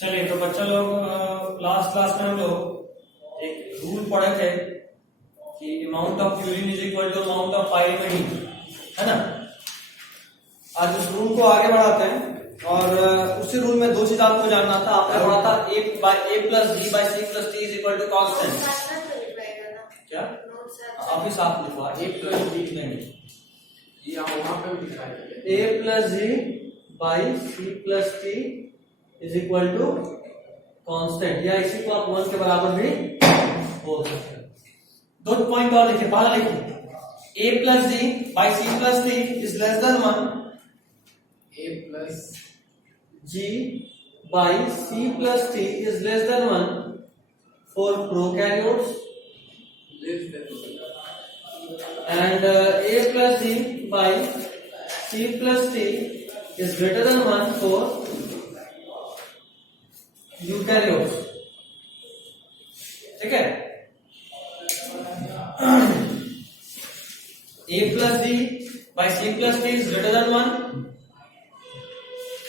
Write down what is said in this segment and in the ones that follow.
चलिए तो बच्चा लोग लास्ट क्लास में हम लोग एक रूल पढ़े थे कि amount of purine is equal to amount of pyrimidine, है ना। आज उस रूल को आगे बढ़ाते हैं और उसी रूल में दो चीज आपको जानना था। आपने पढ़ा था a plus G by C plus T is equal to constant. क्या अभी साफ लिखवा a प्लस जी नहीं, वहां पे भी लिखा है a plus G by C plus T is equal to constant, या इसी को आप 1 के बराबर भी बोल सकते हैं। दो पॉइंट और लिखिए, पहला लिखिए a plus G by C plus T is less than 1, a plus g by C plus T is less than 1 for prokaryotes, less than and a plus g by c plus t is greater than 1 for eukaryotes। ठीक है, a plus g by c plus t is greater than 1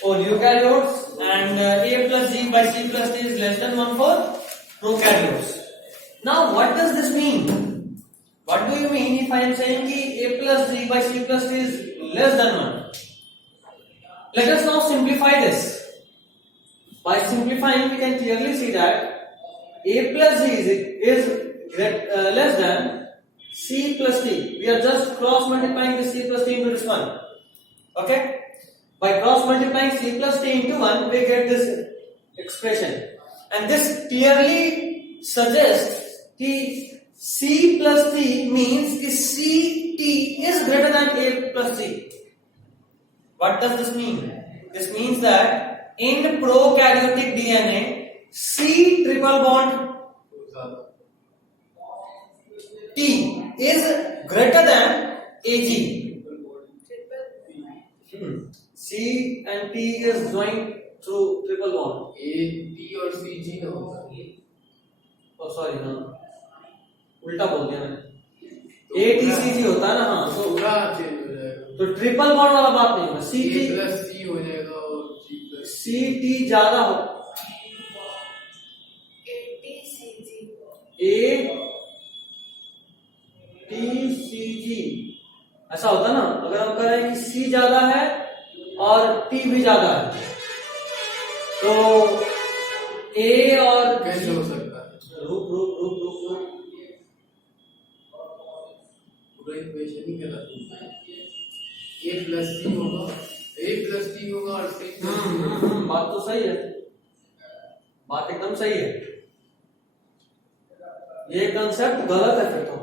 for eukaryotes and a plus g by c plus t is less than 1 for prokaryotes। Now what does this mean? What do you mean if I am saying कि a plus g by c plus t is less than 1? Let us now simplify this. By simplifying, we can clearly see that a plus g is less than c plus t. We are just cross multiplying the c plus t into this one. Okay? By cross multiplying c plus t into 1, we get this expression. And this clearly suggests that C plus T means कि C T is greater than A plus C. What does this mean? This means that in prokaryotic DNA, C triple bond T is greater than AG. C and T is joined through triple bond. a t और c g ना होगा। Oh sorry, no. उल्टा बोल दिया मैंने, A T C जी होता है ना। हाँ, तो पूरा चेंज हो जाएगा, तो ट्रिपल बॉन्ड वाला बात नहीं होगा। सी a टी प्लस c हो जाएगा और g प्लस सी टी ज्यादा हो, ए टी सी जी ऐसा होता ना। अगर हम कह रहे हैं कि सी ज्यादा है और टी भी ज्यादा है, तो ए और कैसे हो सकता है? रुक रुक रुक रुक रुक पूरा इक्वेशन ही गलत है। a प्लस c होगा, a प्लस t होगा और c प्लस बात तो सही है, बात एकदम सही है। ये कंसेप्ट गलत है फिर तो।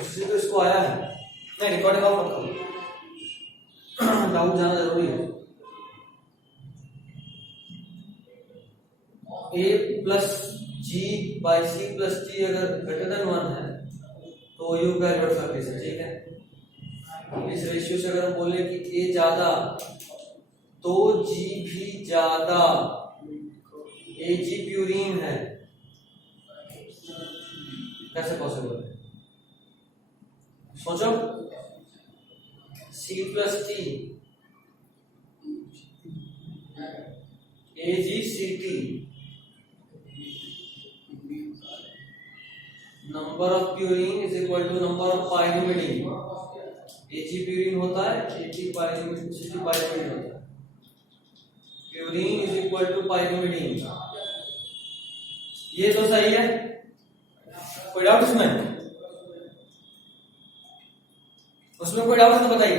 उसी तो इसको आया है। नहीं, रिकॉर्डिंग ऑफ मत करो, डाउट जाना जरूरी है। a plus G by C plus T अगर ग्रेटर देन 1 है तो यूकैरियोट का केस है। ठीक है, इस रेशियो से अगर हम बोले कि a ज्यादा तो g भी ज्यादा, Ag प्यूरिन है, कैसे पॉसिबल है? सोचो, C plus T AgCT, number of purine is equal to number of pyrimidine. Ag purine होता है, Ag पायरिमिडीन, Ct पायरिमिडीन होता है। Purine is equal to pyrimidine. ये तो सही है, कोई डाउट इसमें? उसमें कोई डाउट है तो बताइए।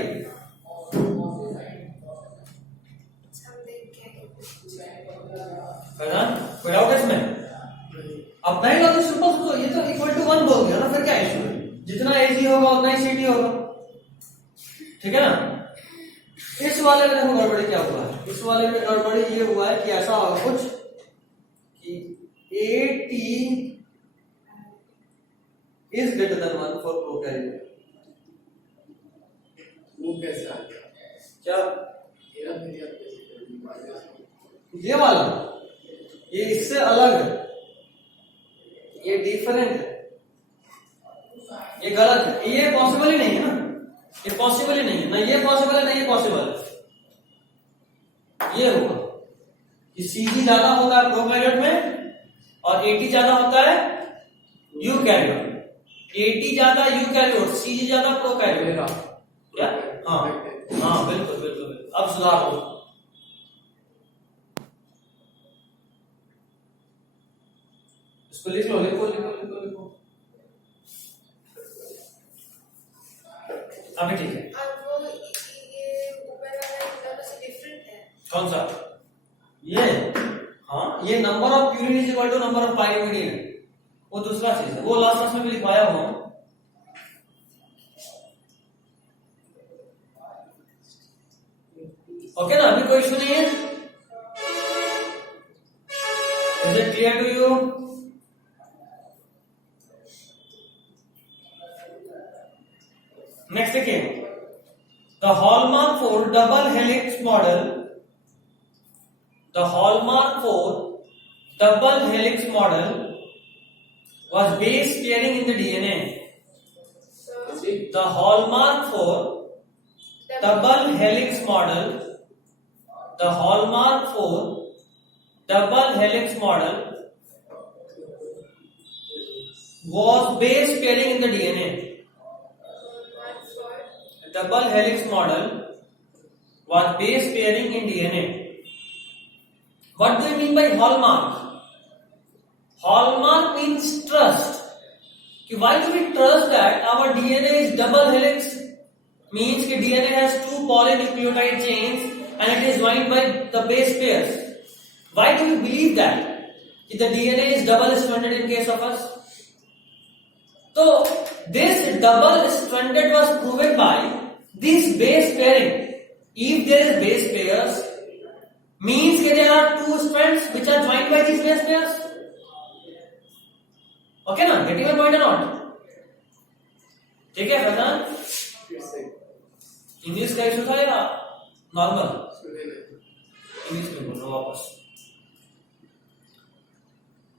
कोई डाउट है इसमें? अब नहीं लो तो सिंपल सोचो, ये तो इक्वल टू 1 बोल दिया ना, फिर क्या इशू है? जितना एजी होगा उतना ही सीटी होगा। ठीक है ना। इस वाले में देखो गड़बड़ी क्या हुआ है। इस वाले में गड़बड़ी ये हुआ है कि ऐसा होगा कुछ कि A T is greater than 1 for prokaryote. वो कैसे आ गया? क्या मेरा मेरी आप कैसे करेंगे? ये वाला, ये इससे अलग है, ये डिफरेंट है, ये गलत है, ये पॉसिबल ही नहीं है ना। ये पॉसिबल ही नहीं है, ना ये पॉसिबल है ना ये पॉसिबल है। ये होगा कि सीजी ज्यादा होता है प्रोकैरियोट में और एटी ज्यादा होता है यूकैरियोट। एटी ज्यादा यूकैरियोट, सीजी ज्यादा प्रोकैरियोट। मेरा क्या? हाँ हाँ बिल्कुल बिल्कुल बिल्कुल। अब सुधार हो। इसको लिख लो, लिखो लिखो लिखो लिखो। अभी ठीक है। अब वो ये ऊपर वाला दोनों से डिफरेंट है। कौन सा? ये हाँ, ये number of purine is equal to number of pyrimidine है, वो दूसरा चीज है, वो लास्ट क्लास में भी लिखवाया हूं। ओके ना, अभी कोई इशू नहीं है। Is it clear to you? Next देखिए, the hallmark for double helix model, the hallmark for double helix model was base pairing in the DNA. So The hallmark for double helix model, the hallmark for double helix model was base pairing in the DNA. hallmark for Double helix model was base pairing in DNA. What do you mean by hallmark? Hallmark means trust. Why do we trust that our DNA is double helix? Means that DNA has two polynucleotide chains and it is joined by the base pairs. Why do we believe that? That the DNA is double stranded in case of us? So this double stranded was proven by this base pairing. If there is base pairs, means that there are two strands which are joined by these base pairs. Okay ना, getting my point or not? ठीक है फैजान? फिर से English का issue था या normal? सुने नहीं। इंग्लिश में बोलो वापस।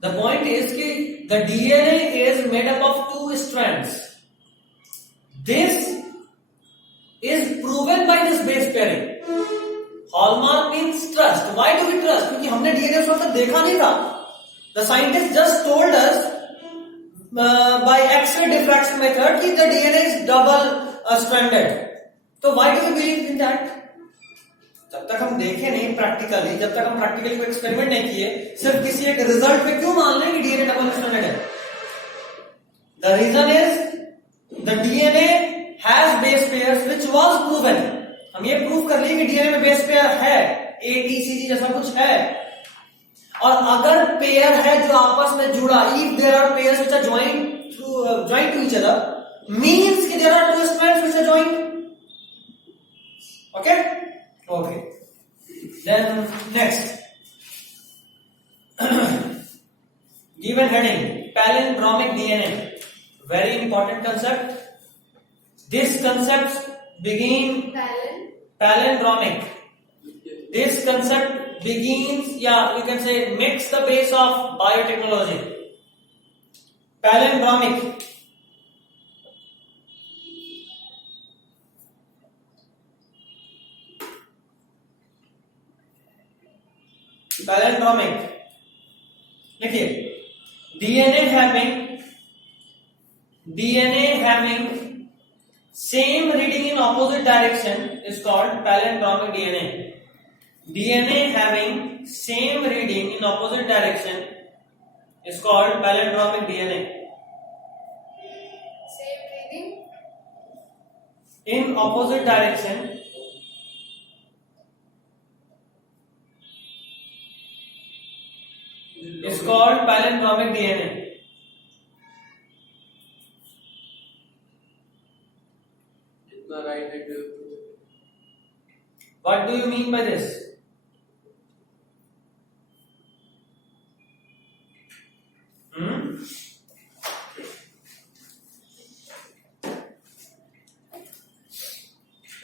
The point is कि the DNA is made up of two strands. This is proven by this base pairing. Hallmark means trust. Why do we trust? क्योंकि हमने DNA उस वक्त देखा नहीं था. The scientists just told us by X-ray diffraction method कि the DNA is double stranded. तो why do we believe in that? जब तक हम देखे नहीं प्रैक्टिकली, जब तक हम प्रैक्टिकली कोई एक्सपेरिमेंट नहीं किए, सिर्फ किसी एक रिजल्ट पे क्यों मान लें कि डीएनए डबल स्ट्रैंडेड है? The reason is the DNA has base pairs which was proven. हम ये प्रूव कर लिए कि डीएनए में बेस पेयर है, एटीसीजी जैसा कुछ है. और अगर पेयर है जो आपस में जुड़ा, if there are pairs which are joined to each other, means कि there are two strands which are joined. Okay okay, then next given heading palindromic DNA, very important concept. This concept begin palindromic. This concept begins, yeah, you can say makes the base of biotechnology. Palindromic. Palindromic. देखिए, DNA having same reading in opposite direction is called palindromic DNA. DNA having same reading in opposite direction is called palindromic DNA. same reading In opposite direction is called palindromic DNA. जितना right hand What do you mean by this?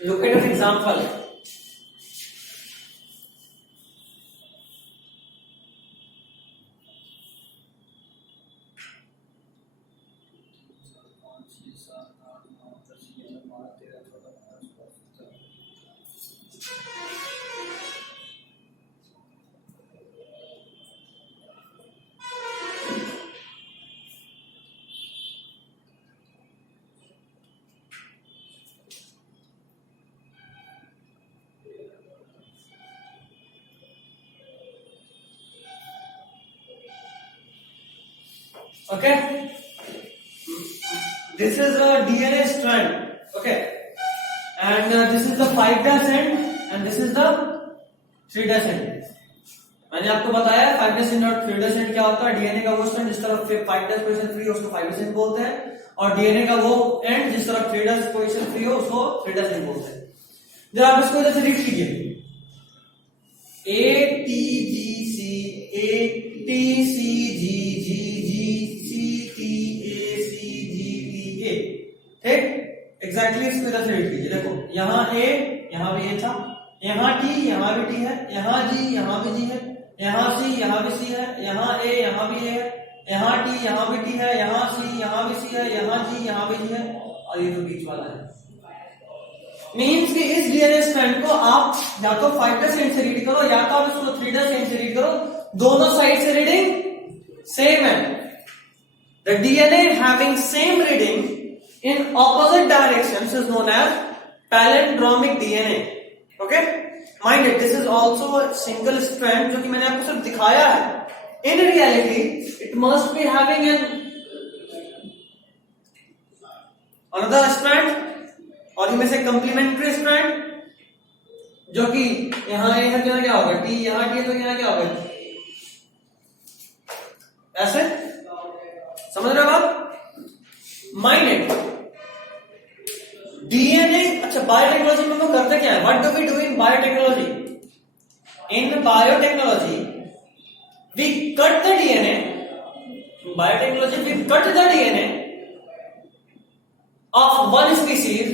Look at an example. Okay, this is a DNA strand. Okay, and this is the 5' end and this is the 3' end. मैंने आपको बताया 5' end और 3' end क्या होता है. DNA का वो strand जिस तरफ 5' पोजीशन फ्री हो उसको 5' end बोलते हैं, और डीएनए का वो एंड जिस तरफ 3' पोजीशन फ्री हो उसको 3' end बोलते हैं. जरा आप इसको इधर से रीड कीजिए. ATGC ATCGGGCTACGTA. ठीक, एग्जैक्टली इसको इधर से रीड कीजिए. देखो यहाँ A, यहाँ भी A था, यहाँ T, यहाँ भी T है, यहाँ G, यहाँ भी G है, यहाँ C, यहाँ भी C है, यहाँ A, यहाँ भी A है, यहाँ T, यहाँ भी T है, यहाँ C, यहाँ भी C है, यहाँ G, यहाँ भी G है, और ये तो बीच वाला है. मीन्स कि इस डीएनए स्ट्रैंड को आप या तो 5' end से रीड करो या तो आप इसको 3' end से रीड करो. दोनों साइड से रीडिंग सेम है. The DNA having same reading in opposite directions is known as palindromic DNA. Okay, mind it, this is also a single strand जो कि मैंने आपको सिर्फ दिखाया है. In reality it must be having an another strand और इनमें से कंप्लीमेंट्री स्ट्रैंड जो कि यहाँ A है तो यहाँ क्या होगा T, यहाँ T है तो यहाँ क्या होगा. ऐसे समझ रहे हो आप? Mind it, DNA. अच्छा, बायोटेक्नोलॉजी में हम करते क्या है? What do we do in biotechnology? In biotechnology we cut the DNA. Biotechnology we cut the DNA of one species.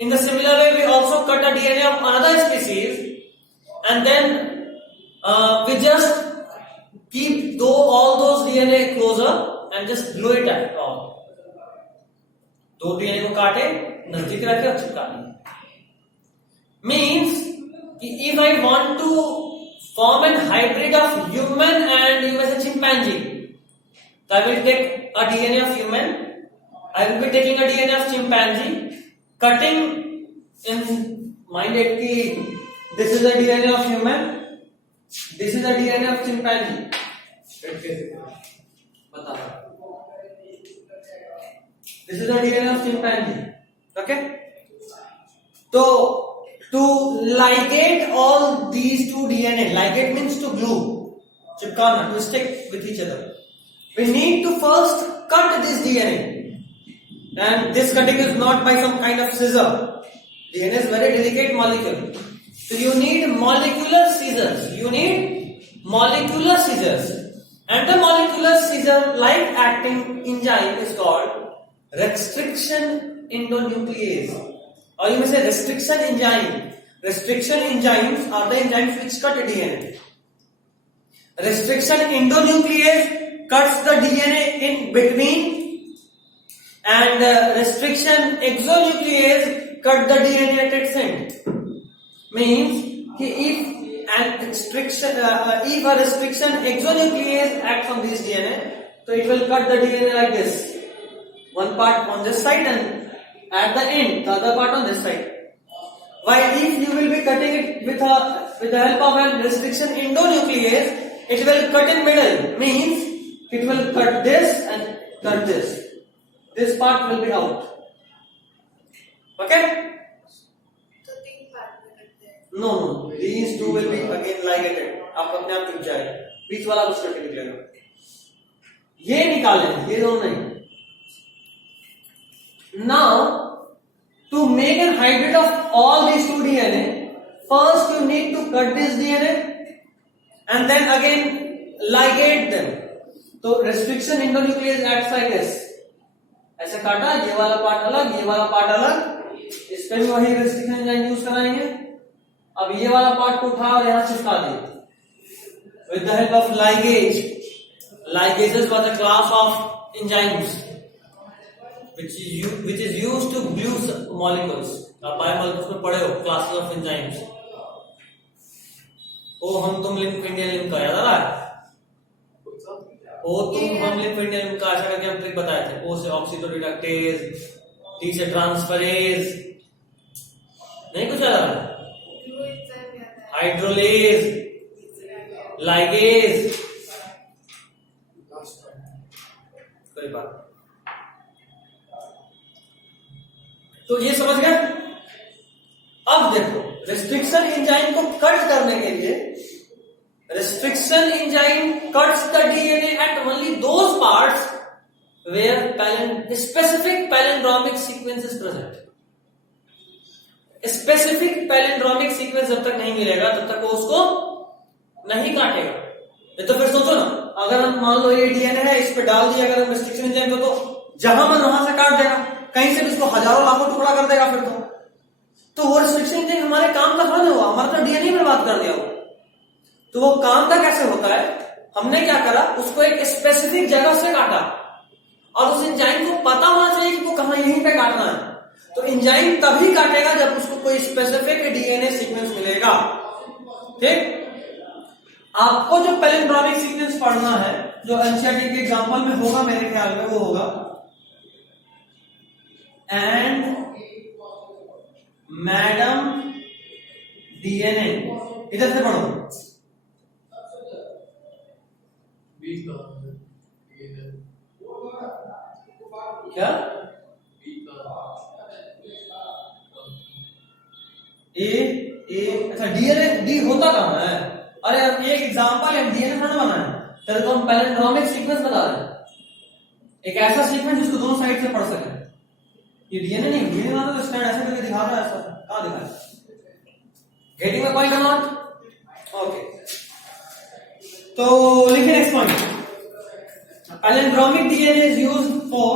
In the similar way, we also cut the DNA of another species, and then we just keep all those DNA closer and just glue it at all. दो DNA को काटे, नजदीक रखे और चिपका दिए. Means if I want to form a hybrid of human and you may say chimpanzee, so I will take a DNA of human. I will be taking a DNA of chimpanzee, cutting in mind it ki this is the DNA of human, this is the DNA of chimpanzee. बता, this is the DNA of chimpanzee. Okay, so to ligate all these two DNA, ligate means to glue, चिपकाना, to stick with each other, we need to first cut this DNA. And this cutting is not by some kind of scissor. DNA is very delicate molecule. So you need molecular scissors. You need molecular scissors. And the molecular scissor like acting enzyme is called restriction endonuclease. Or you may say restriction enzyme. Restriction enzymes are the enzymes which cut DNA. Restriction endonuclease cuts the DNA in between. And restriction exonuclease cut the DNA at its end. Means if a restriction exonuclease acts on this DNA, so it will cut the DNA like this. One part on this side and at the end, the other part on this side. While if you will be cutting it with the help of a restriction endonuclease, it will cut in middle. Means it will cut this and cut this. This part will be out. Okay? तो 3 part में करते हैं. No, these two will be again ligated. आप अपने आप टूट जाएगा. बीच वाला कुछ करके निकलेगा. ये निकालें, ये दोनों नहीं. Now, to make a hybrid of all these two DNA, first you need to cut this DNA and then again ligate them. So restriction endonuclease acts like this. ऐसे काटा, ये वाला पार्ट अलग, ये वाला पार्ट अलग. इस पे भी वही रेस्ट्रिक्शन एंजाइम यूज कराएंगे. अब ये वाला पार्ट को उठा और यहां चिपका दिए with the help of ligase. Ligases were the class of enzymes which is used to glue molecules. आप बायोमोलिक्यूल्स में पढ़े हो, classes of enzymes. ओ हम तुम लिंक इंडियन लिंक का याद आ रहा है? ओ तुम हम लिंक इंडियन लिंक का ऐसा करके हम ट्रिक बताए थे। ओ से ऑक्सीडोरिडक्टेज, टी से ट्रांसफरेज, नहीं कुछ आ रहा है? हाइड्रोलेज, लाइगेज, कोई बात। तो ये समझ गए। अब देखो रिस्ट्रिक्शन एंजाइम को कट करने के लिए, restriction enzyme cuts the DNA at only those parts where specific palindromic sequence is present. Specific palindromic sequence जब तक नहीं मिलेगा तब तक वो उसको नहीं काटेगा। ये तो फिर सोचो ना, अगर हम मान लो ये डीएनए है, इस पे डाल दिया अगर हम रिस्ट्रिक्शन एंजाइम को, तो जहां मन वहां से काट देगा, कहीं से भी इसको हजारों लाखों टुकड़ा कर देगा। फिर तो वो रिस्ट्रिक्शन एंजाइम हमारे काम का थोड़ा नहीं हुआ, हमारा तो डीएनए बर्बाद कर दिया वो। तो वो काम का कैसे होता है? हमने क्या करा, उसको एक स्पेसिफिक जगह से काटा और उस एंजाइम को पता होना चाहिए कि वो कहां, यहीं पे काटना है। तो एंजाइम तभी काटेगा जब उसको कोई स्पेसिफिक डीएनए सीक्वेंस मिलेगा। ठीक, आपको जो पैलिंड्रोमिक सीक्वेंस पढ़ना है, जो एनसीईआरटी के एग्जांपल में होगा मेरे ख्याल में, वो होगा एंड मैडम डीएनए। इधर से पढ़ो, क्या अच्छा डीएनए डी होता कहां है? अरे अब एक एग्जांपल है, डीएनए थोड़ा बना है, तेरे को हम पैलिंड्रोमिक सीक्वेंस बता रहे हैं, एक ऐसा सीक्वेंस जिसको दोनों साइड से पढ़ सके। ये डीएनए नहीं, डीएनए ना तो स्टैंड ऐसा करके दिखा रहा है, ऐसा कहां दिखा है? गेटिंग माय पॉइंट और नॉट? ओके, तो लिखिए next point. Palindromic DNA is used for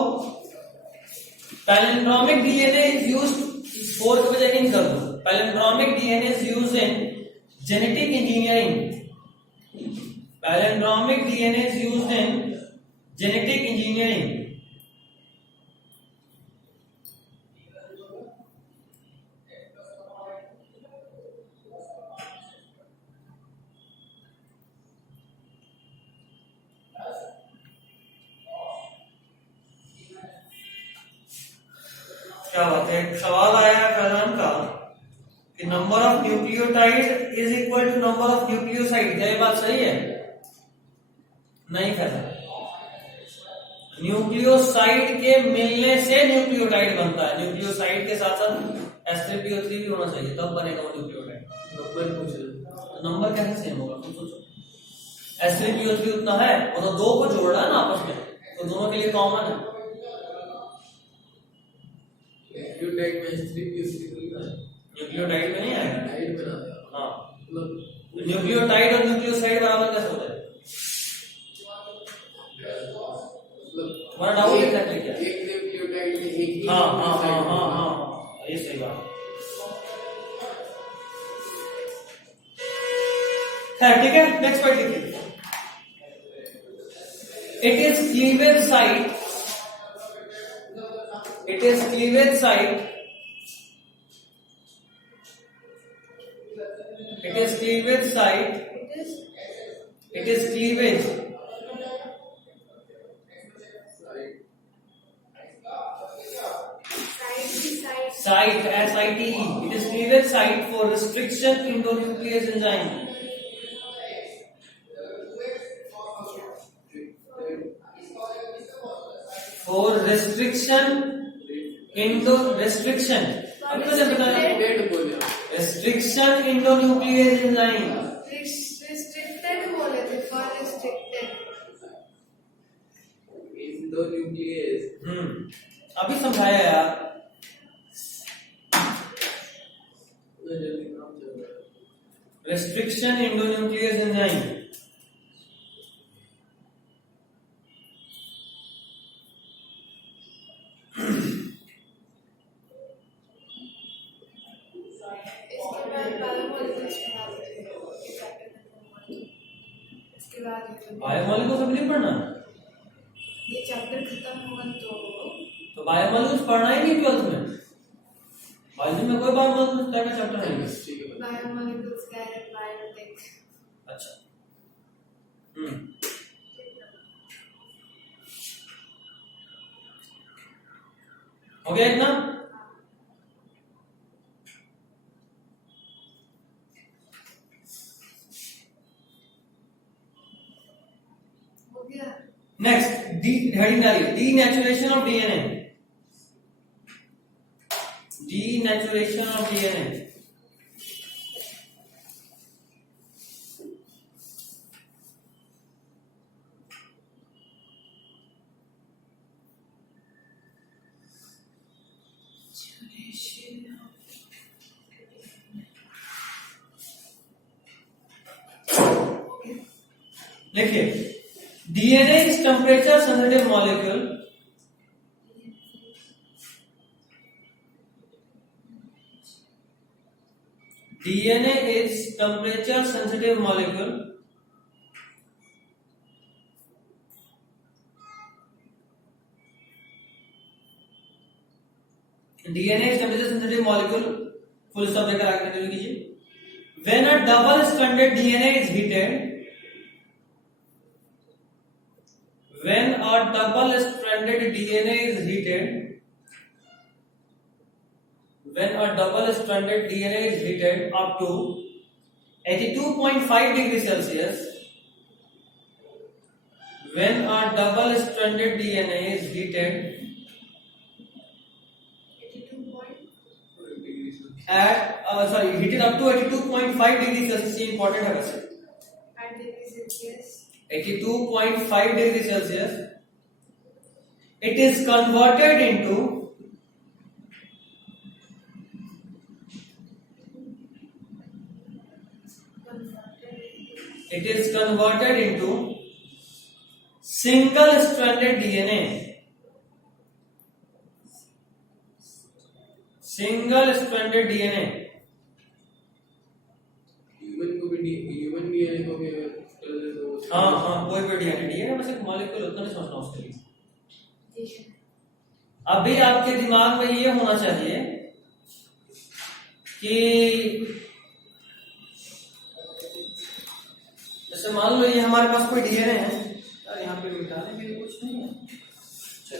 palindromic DNA is used for in palindromic DNA is used in genetic engineering. Palindromic DNA is used in genetic engineering. क्या बात है, एक सवाल आया फैजान का कि number of nucleotide is equal to number of nucleoside. क्या ये बात सही है? नहीं फैजान, न्यूक्लियोसाइड के मिलने से न्यूक्लियोटाइड बनता है। न्यूक्लियोसाइड के साथ साथ H3PO3 भी होना चाहिए, तब बनेगा वो न्यूक्लियोटाइड। नंबर पूछ रहे, नंबर कैसे सेम होगा? तुम सोचो, H3PO3 उतना है, वो तो दो को जोड़ रहा है ना आपस में, तो दोनों के लिए कॉमन है। न्यूक्लियोटाइड में H3PO3 न्यूक्लियोटाइड में नहीं आएगा, टाइड बना दिया। हाँ, न्यूक्लियोटाइड और न्यूक्लियोसाइड बराबर कैसे होता है? तुम्हारा डाउट एग्जैक्टली क्या है? एक न्यूक्लियोटाइड में एक ही हाँ हाँ हाँ हाँ हाँ, ये सही बात है। ठीक है, नेक्स्ट पॉइंट लिखिए। It is cleavage site, it is cleavage site, it is cleavage site, it is cleavage site, SITE, it is cleavage site for restriction endonuclease enzyme. For restriction restriction, अभी मुझे बताया, restriction endonuclease enzyme, restricted बोले थे, for restricted endonuclease। अभी समझाया यार। restriction endonuclease enzyme, biomolecules अभी नहीं पढ़ना, ये चैप्टर खत्म होगा तो बायोमॉलिक्यूल्स पढ़ना ही नहीं 12th में। बायोलॉजी में कोई बायोमॉलिक्यूल्स का चैप्टर नहीं है। बायोमॉलिक्यूल्स, कैरेट, बायोटेक अच्छा हो गया इतना? हो गया। नेक्स्ट डी हेडिंग डालिए, denaturation of DNA. Denaturation of DNA. देखिए, DNA is temperature sensitive molecule. DNA is temperature sensitive molecule DNA is temperature sensitive molecule. Full stop लेकर आगे कंटिन्यू कीजिए। When a double stranded DNA is heated, when a double stranded DNA is heated, when a double stranded DNA is heated up to 82.5 degrees Celsius, when a double stranded DNA is heated 82.5 at heated up to 82.5 degrees Celsius, important है वैसे, degrees Celsius, 82.5 degrees Celsius, it is converted into single stranded DNA. Single stranded DNA. Human DNA को भी अगर हाँ कोई भी DNA बस एक मॉलिक्यूल उतना नहीं सोचना उसके लिए। अभी आपके दिमाग में ये होना चाहिए कि जैसे मान लो ये हमारे पास कोई डीएनए है यार, यहाँ पे मिटाने के लिए कुछ नहीं है। चल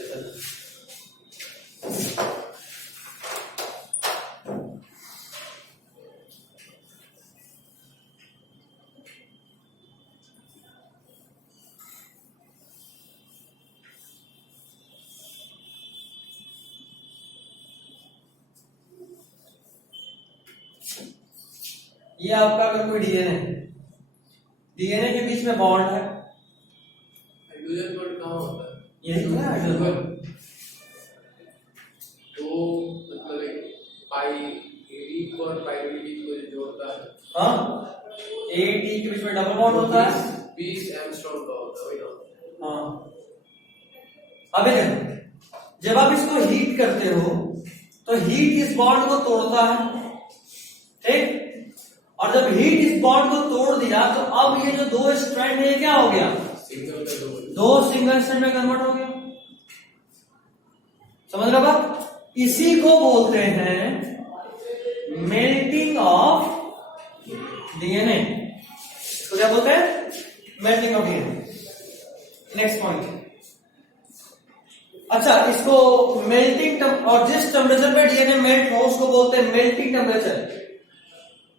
ये आपका अगर कोई डीएनए के बीच में बॉन्ड है, हाइड्रोजन बॉन्ड कहाँ होता है? यही तो है हाइड्रोजन बॉन्ड। तो मतलब एक पाई एडी और पाई के बीच को जो जोड़ता है, हाँ एटी के बीच में डबल बॉन्ड होता है, 20 एंगस्ट्रॉम का होता है वही ना। हाँ अबे देखो, जब आप इसको हीट करते हो तो हीट इस बॉन्ड को तोड़ता है, ठीक, और जब हीट इस बॉन्ड को तोड़ दिया तो अब ये जो दो स्ट्रैंड है क्या हो गया? सिंगल का दो सिंगल स्ट्रैंड में कन्वर्ट हो गया। समझ रहे हो आप? इसी को बोलते हैं मेल्टिंग ऑफ डीएनए। तो क्या बोलते हैं? Melting of DNA. Next point. अच्छा, इसको मेल्टिंग और जिस टेम्परेचर पे डीएनए मेल्ट हो उसको बोलते हैं melting temperature.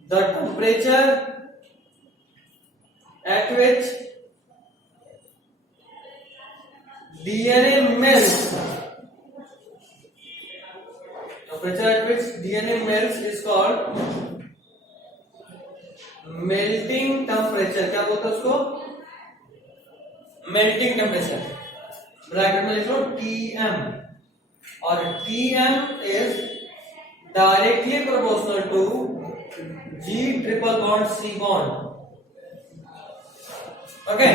The temperature at which DNA melts, temperature at which DNA melts is called melting temperature। क्या बोलते हैं उसको? melting temperature। ब्रैकेट में लिख लो Tm, और Tm is directly proportional to G triple bond C bond। Okay,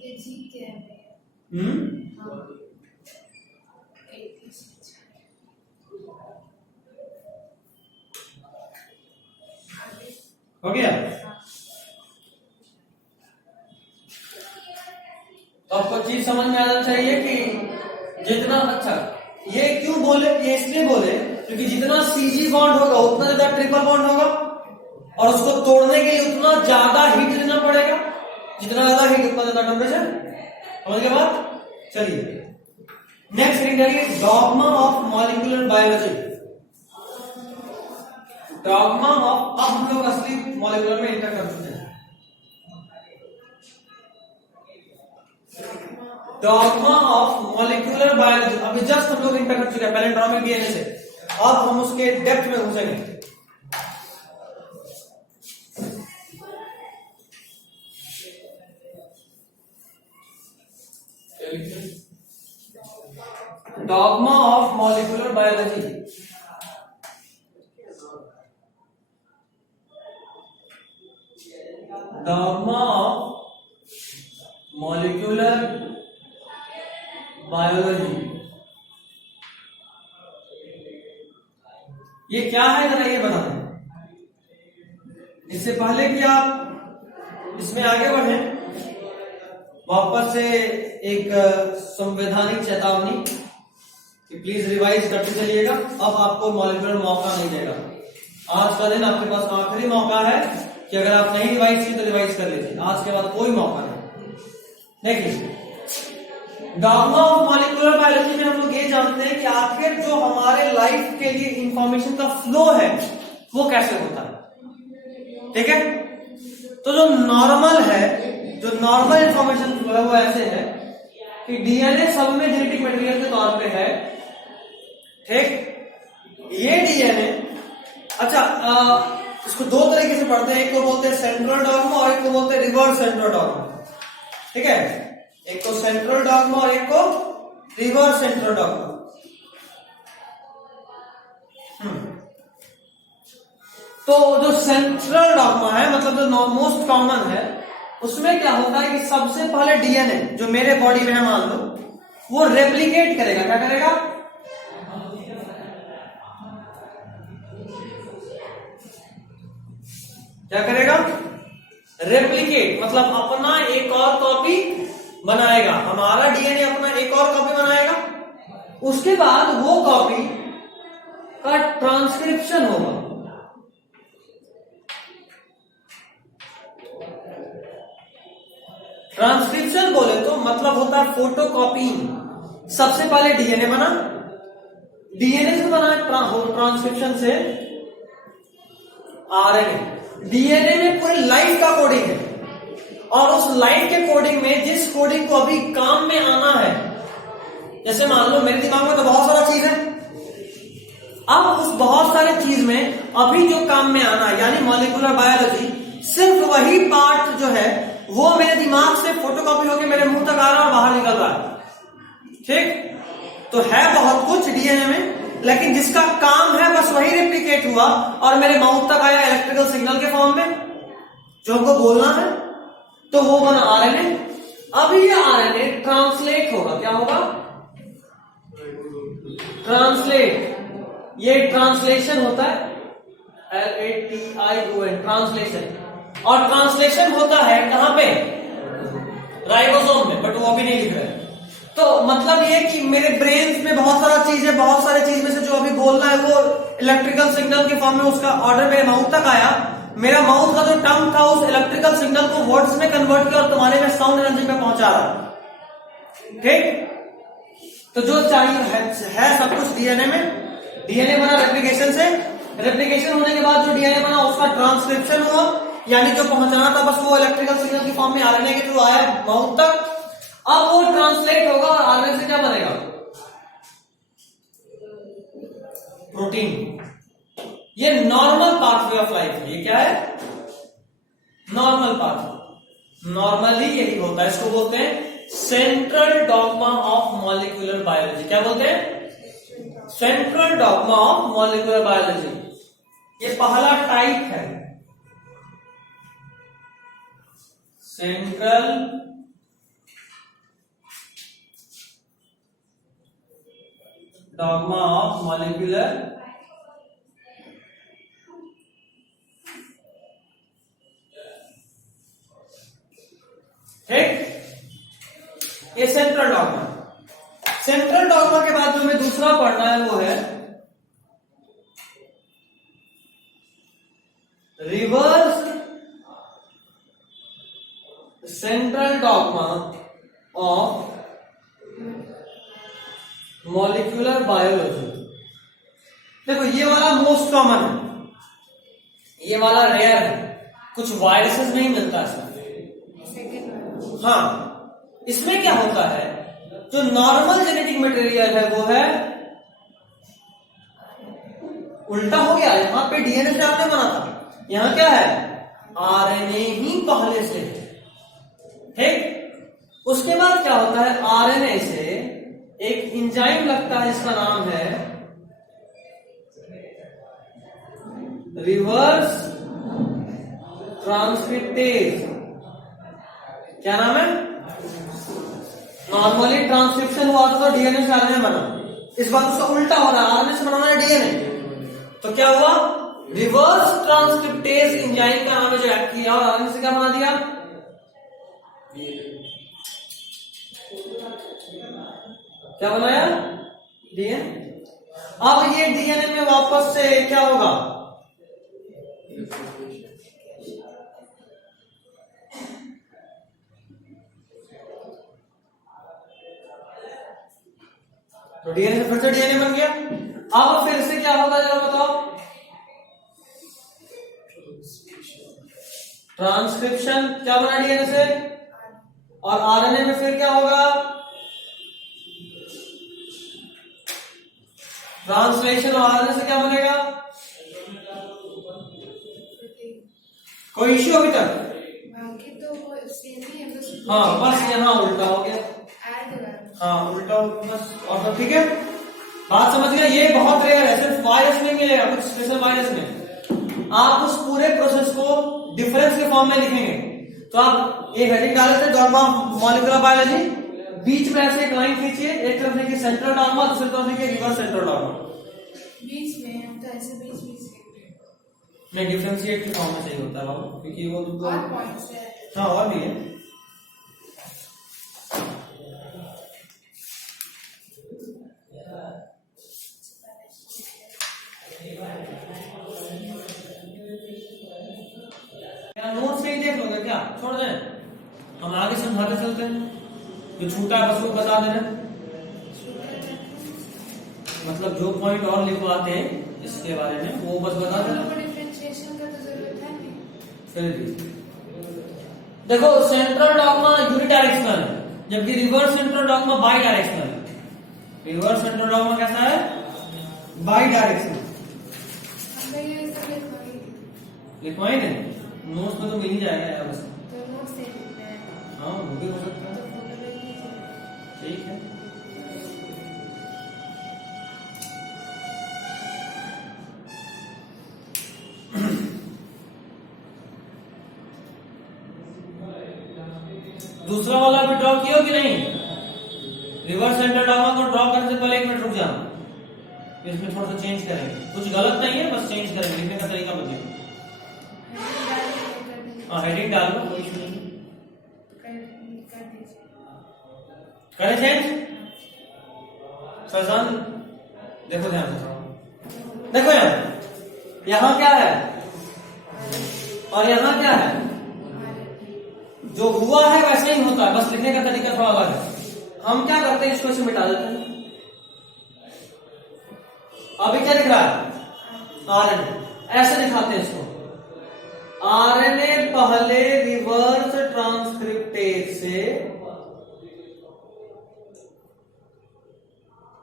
ये जी क्या है? चीज समझ में आना चाहिए कि जितना अच्छा, ये क्यों बोले, ये इसलिए बोले क्योंकि जितना CG बॉन्ड होगा उतना ज्यादा ट्रिपल बॉन्ड होगा और उसको तोड़ने के लिए उतना ज्यादा हीट देना पड़ेगा, जितना ज्यादा हीट उतना ज्यादा टेम्परेचर। समझ गए बात? चलिए नेक्स्ट रीडिंग करिए, dogma of molecular biology. Dogma of, अब हम लोग असली मॉलिक्यूलर में एंटर कर चुके हैं। डॉगमा ऑफ मॉलिक्यूलर बायोलॉजी, अभी जस्ट हम लोग एंटर कर चुके हैं पैलेंड्रोमिक डीएनए से, अब हम उसके डेप्थ में घुसेंगे। Dogma of molecular biology, dogma of molecular biology, ये क्या है जरा ये बता दें। इससे पहले कि आप इसमें आगे बढ़े, वापस से एक संवैधानिक चेतावनी कि प्लीज रिवाइज करते चलिएगा। अब आपको मॉलिक्यूलर मौका नहीं देगा। आज का दिन आपके पास आखिरी मौका है कि अगर आप नहीं रिवाइज की तो रिवाइज कर लीजिए, आज के बाद कोई मौका नहीं। देखिए डॉगमा ऑफ मॉलिक्यूलर बायोलॉजी में हम लोग ये जानते हैं कि आखिर जो हमारे लाइफ के लिए इंफॉर्मेशन का फ्लो है वो कैसे होता है। ठीक है, तो जो नॉर्मल है, जो नॉर्मल इंफॉर्मेशन फ्लो है वो ऐसे है कि डीएनए सब में जेनेटिक मटेरियल के तौर पे है। ठीक, ये डीएनए, अच्छा इसको दो तरीके से पढ़ते हैं, एक को बोलते हैं सेंट्रल डॉगमा और एक को बोलते हैं रिवर्स सेंट्रल डॉगमा। ठीक है, एक को सेंट्रल डॉगमा और एक को रिवर्स सेंट्रल डॉगमा। तो जो सेंट्रल डॉगमा है, मतलब जो मोस्ट कॉमन है, उसमें क्या होता है कि सबसे पहले डीएनए जो मेरे बॉडी में है मान लो, वो रेप्लिकेट करेगा। क्या करेगा? क्या करेगा? रेप्लिकेट, मतलब अपना एक और कॉपी बनाएगा। हमारा डीएनए अपना एक और कॉपी बनाएगा, उसके बाद वो कॉपी का ट्रांसक्रिप्शन होगा। ट्रांसक्रिप्शन बोले तो मतलब होता है फोटोकॉपीइंग। सबसे पहले डीएनए बना, डीएनए से बना ट्रांसक्रिप्शन से आरएनए। डीएनए में पूरी लाइफ का कोडिंग है और उस लाइफ के कोडिंग में जिस कोडिंग को अभी काम में आना है, जैसे मान लो मेरे दिमाग में तो बहुत सारा चीज है, अब उस बहुत सारे चीज में अभी जो काम में आना है यानी मॉलिक्यूलर बायोलॉजी, सिर्फ वही पार्ट जो है वो मेरे दिमाग से फोटोकॉपी होकर मेरे मुंह तक आ रहा है और बाहर निकल रहा है। ठीक, तो है बहुत कुछ डीएनए में, लेकिन जिसका काम है बस वही रेप्लिकेट हुआ और मेरे माउथ तक आया इलेक्ट्रिकल सिग्नल के फॉर्म में जो हमको बोलना है, तो वो बना आरएनए। अब ये आरएनए ट्रांसलेट होगा। क्या होगा? ट्रांसलेट। ये ट्रांसलेशन होता है, LATION, ट्रांसलेशन। और ट्रांसलेशन होता है कहां पे? राइबोसोम में, बट वो अभी नहीं लिख रहे। तो मतलब ये कि मेरे ब्रेन में बहुत सारा चीज है, बहुत सारे चीज में से जो अभी बोलना है वो इलेक्ट्रिकल सिग्नल के फॉर्म में उसका ऑर्डर मेरे माउथ तक आया। मेरा माउथ का जो टंग था उस इलेक्ट्रिकल सिग्नल को वर्ड्स में कन्वर्ट किया और तुम्हारे में साउंड एनर्जी में पहुंचा रहा। ठीक, तो जो चाहिए है सब कुछ डीएनए में। डीएनए बना रेप्लिकेशन से, रेप्लिकेशन होने के बाद जो डीएनए बना उसका ट्रांसक्रिप्शन हुआ, यानी जो पहुंचाना था बस वो इलेक्ट्रिकल सिग्नल के फॉर्म में आरएनए के थ्रू आया माउथ तक। अब वो ट्रांसलेट होगा और आरएनए से क्या बनेगा? प्रोटीन। ये नॉर्मल पाथवे ऑफ लाइफ है। ये क्या है? Normal path. नॉर्मली यही होता है, इसको बोलते हैं central dogma of molecular biology. क्या बोलते हैं? Central dogma of molecular biology. ये पहला टाइप है, सेंट्रल डॉगमा ऑफ मॉलिक्यूलर ठीक। ये सेंट्रल डॉग्मा। सेंट्रल डॉग्मा के बाद जो हमें दूसरा पढ़ना है वो है reverse central dogma of molecular biology. देखो ये वाला मोस्ट कॉमन है, ये वाला रेयर है, कुछ वायरसेस में ही मिलता है इसमें। हाँ, इसमें क्या होता है, जो नॉर्मल जेनेटिक मटेरियल है वो है उल्टा हो गया। यहां पे डीएनए से आपने बना था, यहां क्या है, आरएनए ही पहले से है। ठीक, उसके बाद क्या होता है, आरएनए से एक एंजाइम लगता है जिसका नाम है रिवर्स ट्रांसक्रिप्टेज। क्या नाम है, नॉर्मली ट्रांसक्रिप्शन हुआ था तो डीएनए से आरएनए बना, इस बार उसका उल्टा हो रहा है, आरएनए से बनाना है डीएनए, तो क्या हुआ, रिवर्स ट्रांसक्रिप्टेज एंजाइम का नाम है जो एक्ट किया और आरएनए से क्या बना दिया, क्या बनाया, डीएनए। अब ये डीएनए में वापस से क्या होगा, तो डीएनए से फिर से डीएनए बन गया। अब फिर से क्या होगा जरा बताओ, ट्रांसक्रिप्शन, क्या बना डीएनए से, और आरएनए में फिर क्या होगा, ट्रांसलेशन, और आरएनए से क्या बनेगा, कोई इश्यू अभी तक, बाकी तो वो सेम ही है, बस हाँ बस यहाँ उल्टा हो गया, ऐड हुआ है। हाँ उल्टा बस, और सब ठीक है, बात समझ गया। ये बहुत रेयर है, सिर्फ वायरस में मिलेगा, कुछ स्पेशल वायरस में आप उस पूरे प्रोसेस को डिफरेंस के फॉर्म में लिखेंगे। तो आप एक हेडिंग डाल देते डॉग्मा ऑफ मॉलिक्यूलर बायोलॉजी, बीच में ऐसे एक लाइन खींचिए, एक तरफ लिखिए सेंट्रल डॉग्मा, दूसरी तरफ लिखिए रिवर्स सेंट्रल डॉग्मा। बीच में हम तो ऐसे बीच बीच नहीं, डिफरेंशिएट के फॉर्म में चाहिए होता है बाबू, क्योंकि वो तो और पॉइंट्स है। हाँ और भी है। क्या नोट्स नहीं देख लोगे क्या, छोड़ दें, हम आगे समझाते चलते हैं, जो छूटा है बस वो बता देना, मतलब जो पॉइंट और लिखवाते हैं इसके बारे में वो बस बता देना। डिफरेंशिएशन का तो जरूरत है नहीं। चलिए देखो, सेंट्रल डॉग्मा यूनिडायरेक्शनल है, जबकि reverse central dogma by directional है। रिवर्स सेंट्रल डॉग्मा कैसा है, बाई डायरेक्शनल। हम तो ये सब लिखवाएंगे, नोट्स में तो मिल ही जाएगा यार बस। तो नोट से लिखना है, हाँ वो भी हो सकता है, तो फोटो ले लीजिए। ठीक है। दूसरा वाला भी ड्रॉ किया कि नहीं, रिवर्स सेंटर डॉग्मा को ड्रॉ करने से पहले एक मिनट रुक जाना, इसमें थोड़ा सा चेंज करेंगे, कुछ गलत नहीं है, बस चेंज करेंगे, लिखने का तरीका बदलेंगे। हाँ हेडिंग डाल लो, कोई इशू नहीं, कर दीजिए। करें चेंज। फैजान देखो ध्यान से, देखो यार यहाँ क्या है और यहाँ क्या है, जो हुआ है वैसा ही होता है, बस लिखने का तरीका थोड़ा अलग है। हम क्या करते हैं, इसको ऐसे मिटा देते हैं। अभी क्या लिख रहा है, आरएनए, ऐसे दिखाते हैं इसको, आरएनए पहले रिवर्स ट्रांसक्रिप्टेज से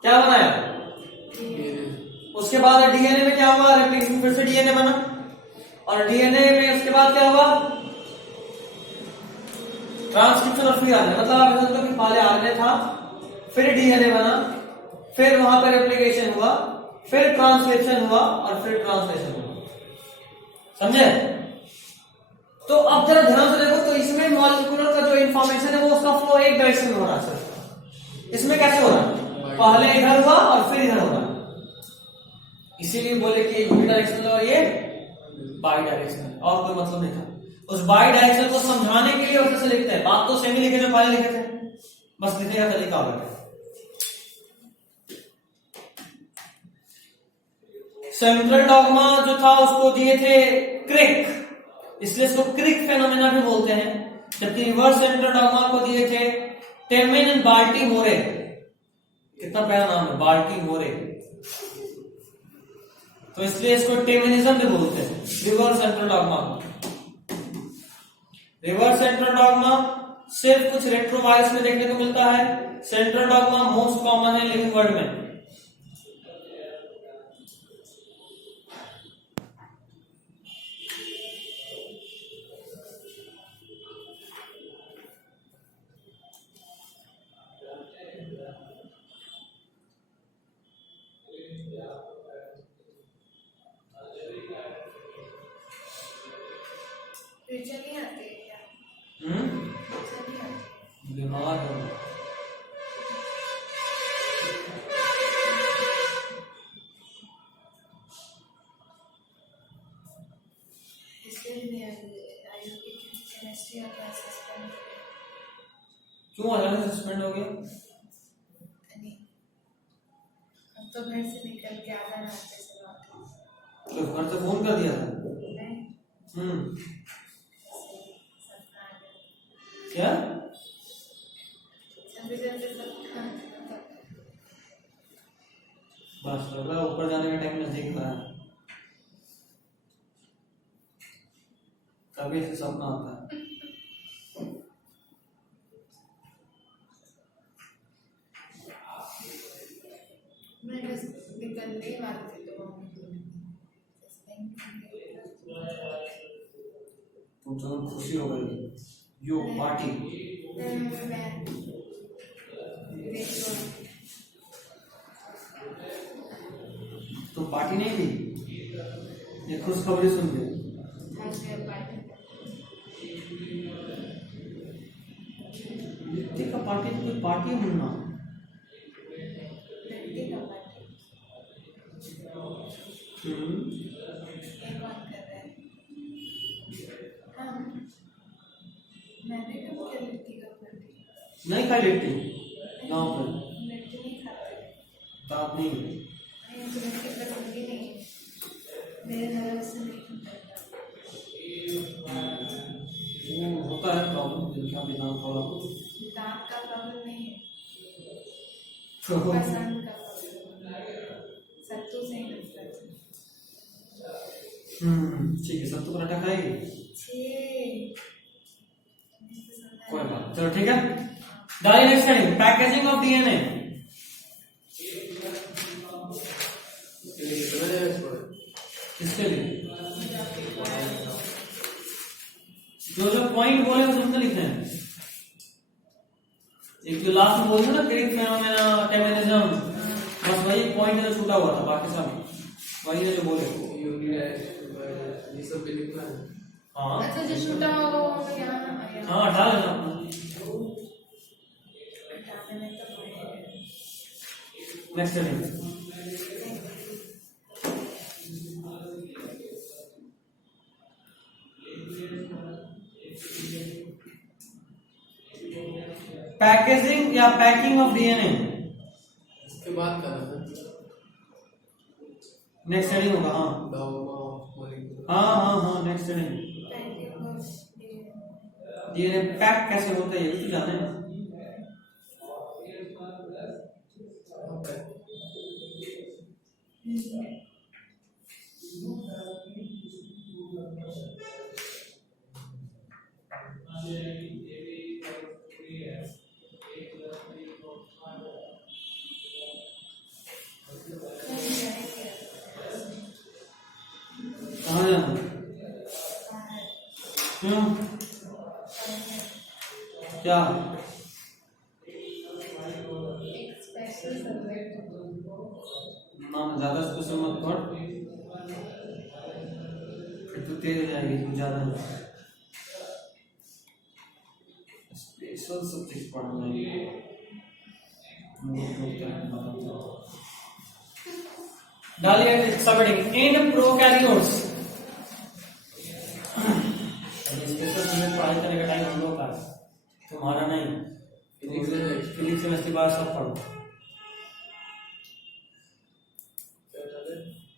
क्या बनाया, उसके बाद डीएनए में क्या हुआ, रेप्लिकेशन, फिर से डीएनए बना, और डीएनए में उसके बाद क्या हुआ, ट्रांसक्रिप्शन और फिर आरएनए। मतलब आप समझो कि पहले आरएनए था, फिर डीएनए बना, फिर वहां पर रेप्लिकेशन हुआ, फिर ट्रांसलेशन हुआ, और फिर ट्रांसलेशन हुआ। समझे? तो अब जरा ध्यान से देखो, तो इसमें मॉलिक्यूलर का जो इंफॉर्मेशन है वो उसका फ्लो एक डायरेक्शन में हो रहा है। इसमें कैसे हो रहा है, पहले इधर हुआ और फिर इधर हो रहा है, इसीलिए बोले कि यूनिडायरेक्शनल और ये बाई डायरेक्शनल, और कोई मतलब नहीं था। उस बाई डायरेक्शन को समझाने के लिए वैसे लिखते हैं, बात तो सेम ही लिखे जो पहले लिखे थे, बस लिखने का तरीका अलग है। सेंट्रल डॉगमा जो था उसको दिए थे क्रिक, इसलिए इसको क्रिक फेनोमेना भी बोलते हैं, जबकि रिवर्स सेंट्रल डॉगमा को दिए थे टेमिन एंड बाल्टीमोरे। कितना प्यारा नाम है, बाल्टीमोरे, तो इसलिए इसको टेमिनिज्म भी बोलते हैं रिवर्स सेंट्रल डॉगमा को। रिवर्स सेंट्रल डॉगमा सिर्फ कुछ रेट्रोवायर्स में देखने को मिलता है। सेंट्रल डॉगमा मोस्ट कॉमन है लिविंग वर्ल्ड में। फ्यूचर नहीं आते क्या? फ्यूचर नहीं आते। बीमार हो इसलिए नहीं आयुर्वेदिक केमिस्ट्री का क्लास सस्पेंड हो गया। क्यों अचानक सस्पेंड हो गया? नहीं, अब तो घर से निकल के आधा रास्ते से वापस। तो घर से फोन कर दिया था? नहीं, सपना आ गया। क्या? जल्दी जल्दी सपना आ गया। बस लग रहा है ऊपर जाने का टाइम नजदीक आ रहा है, तभी से सपना आता है। मैं बस निकलने ही वाली थी तो तुम चलो खुशी हो गई, यो पार्टी। तो पार्टी नहीं दी, ये खुशखबरी सुन ली। लिट्टी का पार्टी तो कोई पार्टी मिलना। नहीं खाई लिट्टी गाँव पे, तो आप नहीं होता है प्रॉब्लम दिल का भी नाम थोड़ा दांत का प्रॉब्लम नहीं है, तो पसंद का प्रॉब्लम, सत्तू से ही लगता है। ठीक है, सत्तू पराठा खाएगी? कोई बात, चलो ठीक है। डालिए next heading, packaging of DNA. किसके लिए? जो जो पॉइंट बोले वो सबसे लिखना है। एक जो लास्ट में बोल ना क्रिक फेनोमेना, टेमिनिज्म, बस वही पॉइंट है जो छूटा हुआ था, बाकी सब वही है जो बोले। ये सब भी लिखना है। हाँ अच्छा, जो छूटा होगा वो यहाँ हाँ डाल देना। नेक्स्ट हेडिंग, पैकेजिंग या पैकिंग ऑफ डीएनए। इसके बाद का नेक्स्ट हेडिंग होगा। हाँ हाँ हाँ हाँ नेक्स्ट हेडिंग, डीएनए पैक कैसे होता है ये भी तो जाने हैं। कहाँ जाना? क्यों? क्या? ना ज्यादा स्पेशल मत पढ़, फिर तो तेज हो जाएगी तू ज्यादा। स्पेशल सब्जेक्ट पढ़ना है। डालिए subheading, in prokaryotes. Special subject पढ़ाई करने का टाइम हम लोग का, तुम्हारा नहीं। फिजिक्स केमिस्ट्री बार सब पढ़ो।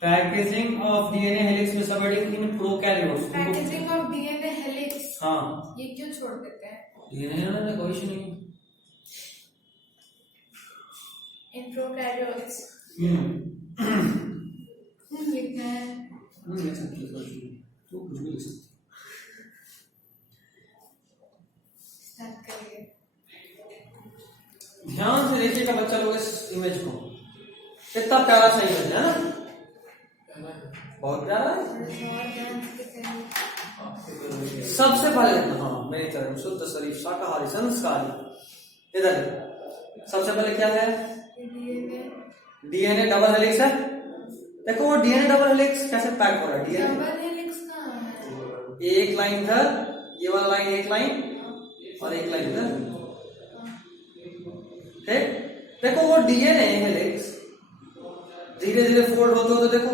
पैकेजिंग ऑफ डीएनए हेलिक्स में सबडिंग in prokaryotes. Packaging of DNA helix, हाँ ये क्यों छोड़ देते हैं? डीएनए ना कोई इशू नहीं। इन प्रोकैरियोट्स लिखना है। लिख सकती है, तो कुछ भी लिख सकती स्टार्ट करिए। है। ध्यान से देखिएगा बच्चा लोग इस इमेज को, कितना प्यारा सा इमेज है ना, बहुत प्यारा है। थोड़ा सा और ध्यान से करिए। सबसे पहले हाँ मेरी तरफ शुद्ध शरीफ शाकाहारी संस्कारी। इधर सबसे पहले क्या है? डीएनए डबल हेलिक्स है। देखो वो डीएनए डबल हेलिक्स कैसे पैक हो रहा है। डीएनए डबल हेलिक्स कहाँ है? एक लाइन इधर, ये वाला लाइन एक लाइन और एक लाइन इधर, ठीक। देखो वो डीएनए हेलिक्स धीरे धीरे फोल्ड होते होते देखो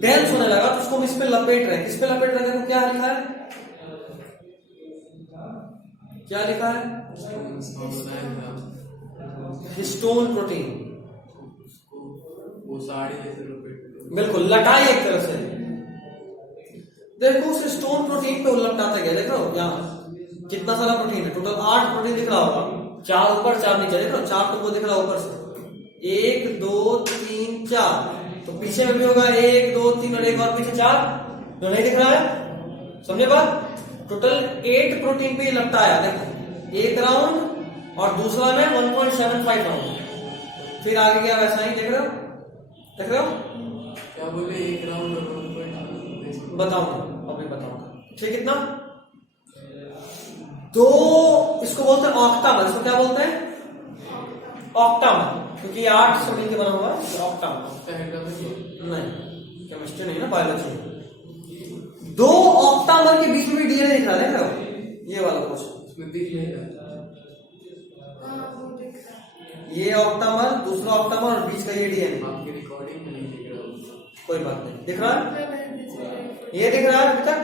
डेंस होने लगा, तो उसको हम इस पे लपेट रहे हैं। किस पे लपेट रहे हैं? देखो क्या लिखा है, क्या लिखा है? Histone protein. वो साड़ी जैसे लपेट, बिल्कुल लटाई एक तरह से। देखो उस हिस्टोन प्रोटीन पे लपटाते गए। देख रहे हो यहाँ कितना सारा प्रोटीन है, टोटल 8 प्रोटीन दिख रहा होगा, 4 ऊपर 4 नीचे। देख रहे हो 4 तो वो दिख रहा है ऊपर से, 1 2 3 4, तो पीछे में भी होगा 1 2 3 और एक और पीछे 4 जो नहीं दिख रहा है। समझे बात? टोटल 8 प्रोटीन पे लपटाया। देखो एक राउंड और दूसरा में 1.75 राउंड, फिर आगे गया वैसा ही। देख रहे हो, देख रहे हो? क्या बोले? एक राउंड और 1.5 बताऊंगा, अभी बताऊंगा। ठीक, कितना? दो, इसको बोलते हैं ऑक्टामर। इसको क्या बोलते हैं? ऑक्टामर, क्योंकि 8 से मिलकर बना हुआ है ऑक्टामर। नहीं केमिस्ट्री नहीं ना, बायोलॉजी। 2 ऑक्टामर के बीच में भी डीएनए दिख रहा है। देख रहे हो ये वाला क्वेश्चन, उसमें दिख नहीं रहा। ये ऑक्टामर, दूसरा ऑक्टामर और बीच का ये डीएनए। आपकी रिकॉर्डिंग में नहीं दिख रहा। कोई बात नहीं, दिख रहा है, ये दिख रहा है अभी तक।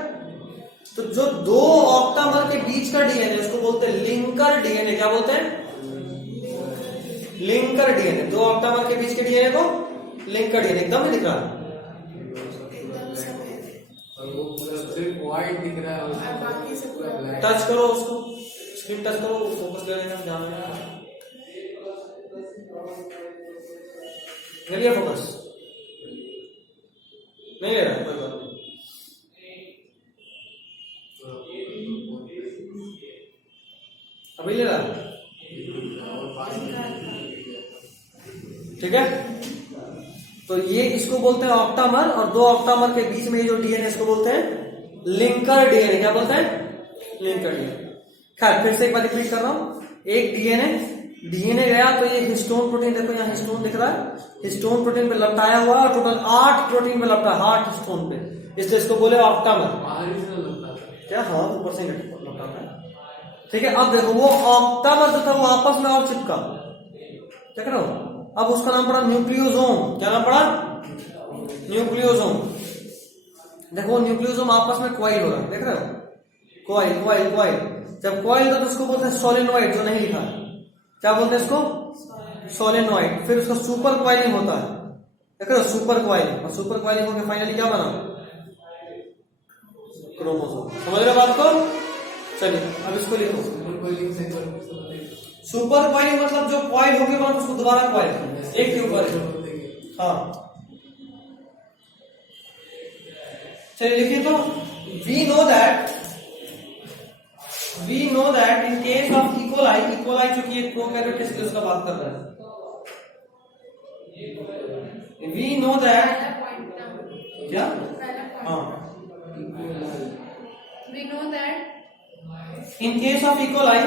तो जो 2 ऑक्टामर के बीच का डीएनए उसको बोलते हैं लिंकर डीएनए। क्या बोलते हैं? Linker DNA. 2 ऑक्टामर के बीच के डीएनए को लिंकर डीएनए। एकदम ही दिख रहा है, और वो पूरा सिर्फ व्हाइट दिख रहा है और बाकी सब पूरा ब्लैक। टच करो उसको, स्क्रीन टच करो, फोकस ले लेना, ध्यान देना। ले लिया फोकस? नहीं ले रहा, कोई बात नहीं। अभी ले रहा है, ठीक है। तो ये इसको बोलते हैं ऑक्टामर, और 2 ऑक्टामर के बीच में ये जो डीएनए इसको बोलते हैं लिंकर डीएनए। क्या बोलते हैं? Linker DNA. खैर फिर से एक बार रिपीट कर रहा हूं। एक डीएनए गया तो ये हिस्टोन प्रोटीन, देखो यहाँ हिस्टोन दिख रहा है, हिस्टोन प्रोटीन पे लपटाया हुआ है, और टोटल 8 प्रोटीन पे लपटा, 8 हिस्टोन पे, इसलिए इसको बोले ऑक्टामर। बाहर से लगता था क्या? हाँ ऊपर से लपटाता है, ठीक है। अब देखो वो ऑक्टामर जो था वो आपस में और चिपका, देख रहे हो? अब उसका नाम पड़ा न्यूक्लियोसोम। क्या नाम पड़ा? न्यूक्लियोसोम। देखो न्यूक्लियोसोम आपस में क्वाइल हो रहा है, देख रहे हो? Coil coil coil. जब क्वाइल होता है तो उसको बोलते हैं सोलेनॉइड, जो नहीं लिखा है। क्या बोलते हैं इसको? सोलेनॉइड। फिर उसका सुपर क्वाइलिंग होता है, देख रहे हो? सुपर क्वाइलिंग, और सुपर क्वाइलिंग होकर फाइनली क्या बना? क्रोमोसोम। समझ रहे बात को? चलिए अब इसको लिखो। सुपर क्वाइलिंग मतलब जो क्वाइल होगी मतलब उसको दोबारा क्वाइल, एक के ऊपर। हाँ चलिए लिखिए। तो we know that in case of E coli चूंकि एक प्रोकैरियोट के सेल्स का बात कर रहे हैं, वी नो दैट क्या? हाँ, We know that in case of E. coli,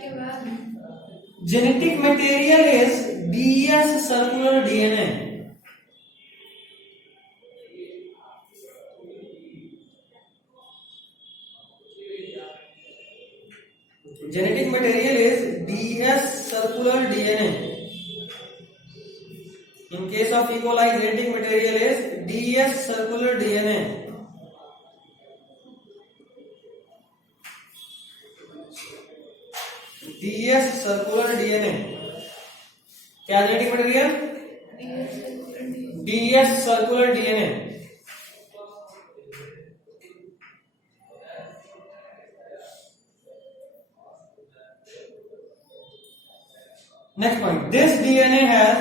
के बाद genetic material is DS circular DNA. Genetic material is DS circular DNA. In case of E. coli, genetic material is DS circular DNA. DS circular DNA. क्या genetic material? DS circular DNA. Next point. This DNA has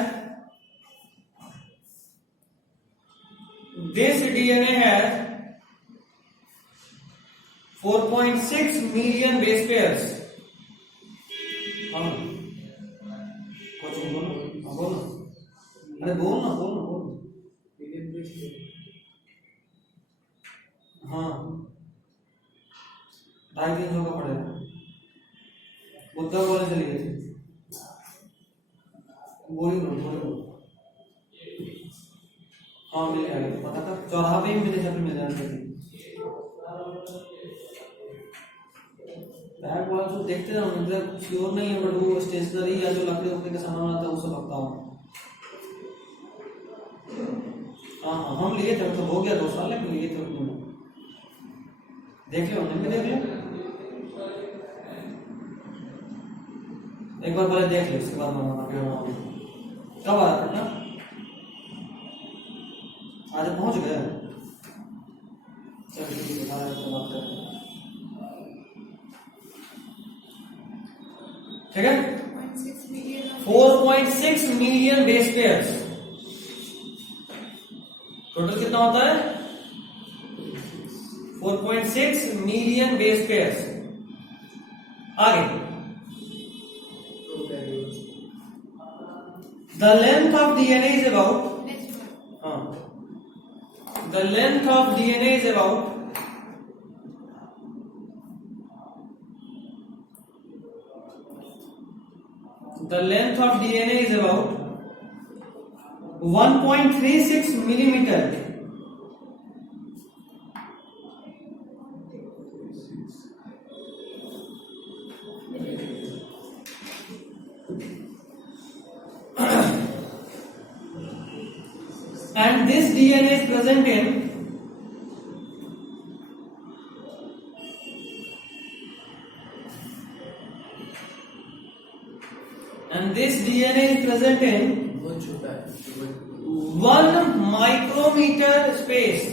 4.6 million base pairs. हाँ कुछ बोलो, बोलो, अरे बोलना बोलना बोलना। हाँ 250-300 का पड़ेगा। बुद्धा बोले चली गई थी, बोली बोलो। हाँ मिल जाएगा, पता था चौराहा पे ही मिले, जब मिल जाना चाहिए। बैग वाला तो देखते ना, मतलब श्योर नहीं है, बट वो स्टेशनरी या जो लकड़ी वकड़ी का सामान आता है उससे लगता हूँ। हाँ हम लिए थे, तो हो गया 2 साल लेकिन लिए थे उतने में। देख लो, नहीं देख लो, एक बार पहले देख लो, उसके बाद कब आया पटना? आज पहुंच गए। चल ठीक है, बात करते हैं। ठीक है, 4.6 मिलियन बेस पेयर्स। टोटल कितना होता है? 4.6 मिलियन बेस पेयर्स। आगे, the length of DNA is about the length of DNA is about the length of DNA is about 1.36 millimeter. And this DNA is present in बहुत छोटा है, 1 micrometer space.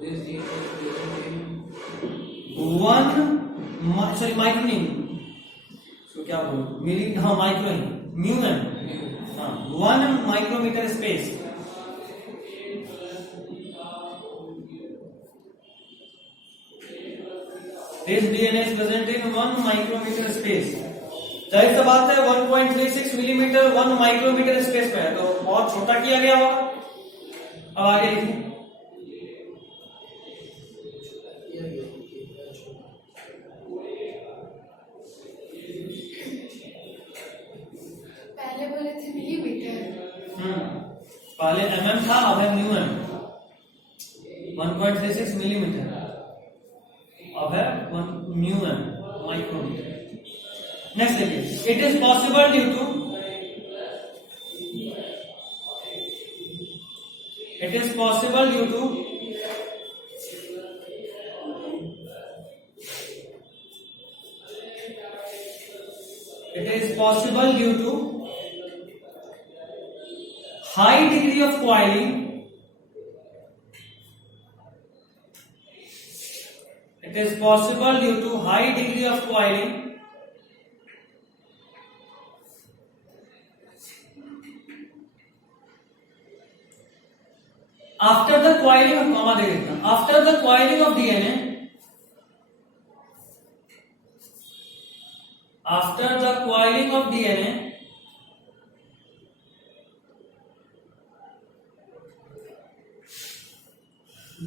This DNA is present in 1 sorry micro नहीं, so क्या बोलूं, मिली, हाँ micro ही, म्यून, हाँ 1 micrometer space. This DNA is present in 1 micrometer space. जाहिर सी बात है 1.36 मिलीमीटर 1 माइक्रोमीटर स्पेस में है, तो बहुत छोटा किया गया होगा। अब आगे लिखिए, पहले बोले थे मिलीमीटर, पहले mm था, अब है म्यून। 1.36 मिलीमीटर, अब है म्यून माइक्रोमीटर। नेक्स्ट देखिए, it is possible due to it is possible due to high degree of coiling. It is possible due to high degree of coiling after the coiling of after the coiling of DNA. After the coiling of DNA,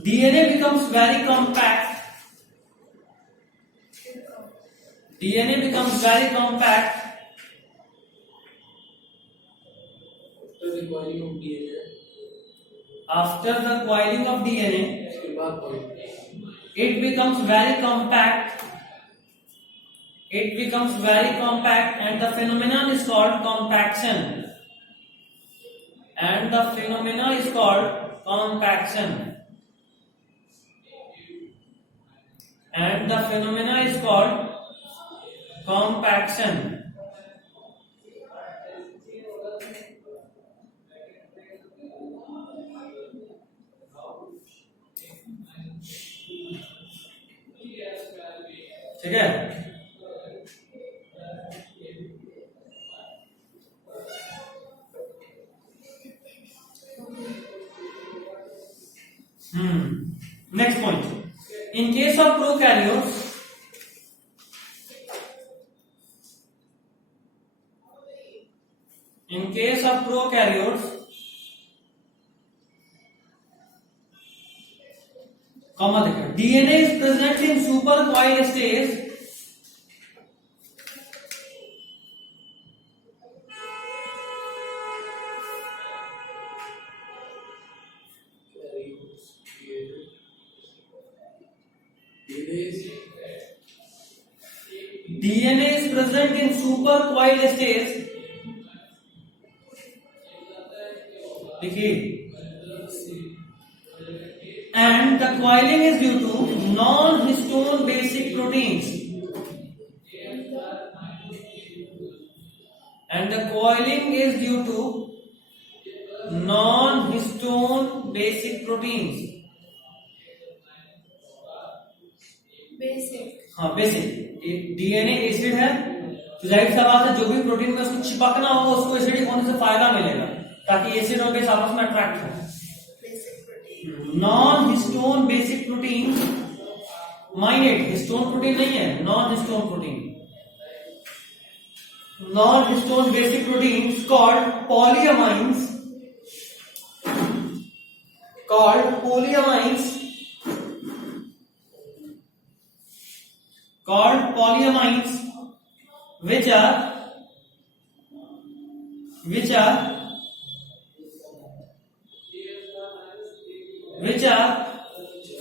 DNA becomes very compact. DNA becomes very compact after the coiling of DNA. After the coiling of DNA, उसके बाद it becomes very compact. It becomes very compact, and the phenomenon is called compaction. and the phenomena is called compaction. And the phenomena is called compaction. ठीक है? Next point. In case of prokaryotes, comma देखो, DNA is present in supercoiled stage. DNA is present in supercoiled stage. देखिए, and the coiling is due to non-histone basic proteins. And the coiling is due to non-histone basic proteins. Basic हाँ basic. DNA acid है तो जाहिर सा बात है जो भी प्रोटीन में उसको चिपकना होगा उसको एसिडिक होने से फायदा मिलेगा ताकि एसिड और बेस आपस में अट्रैक्ट हो. Basic protein non histone basic protein माइनेट हिस्टोन प्रोटीन नहीं है. Non histone protein non histone basic protein called polyamines which are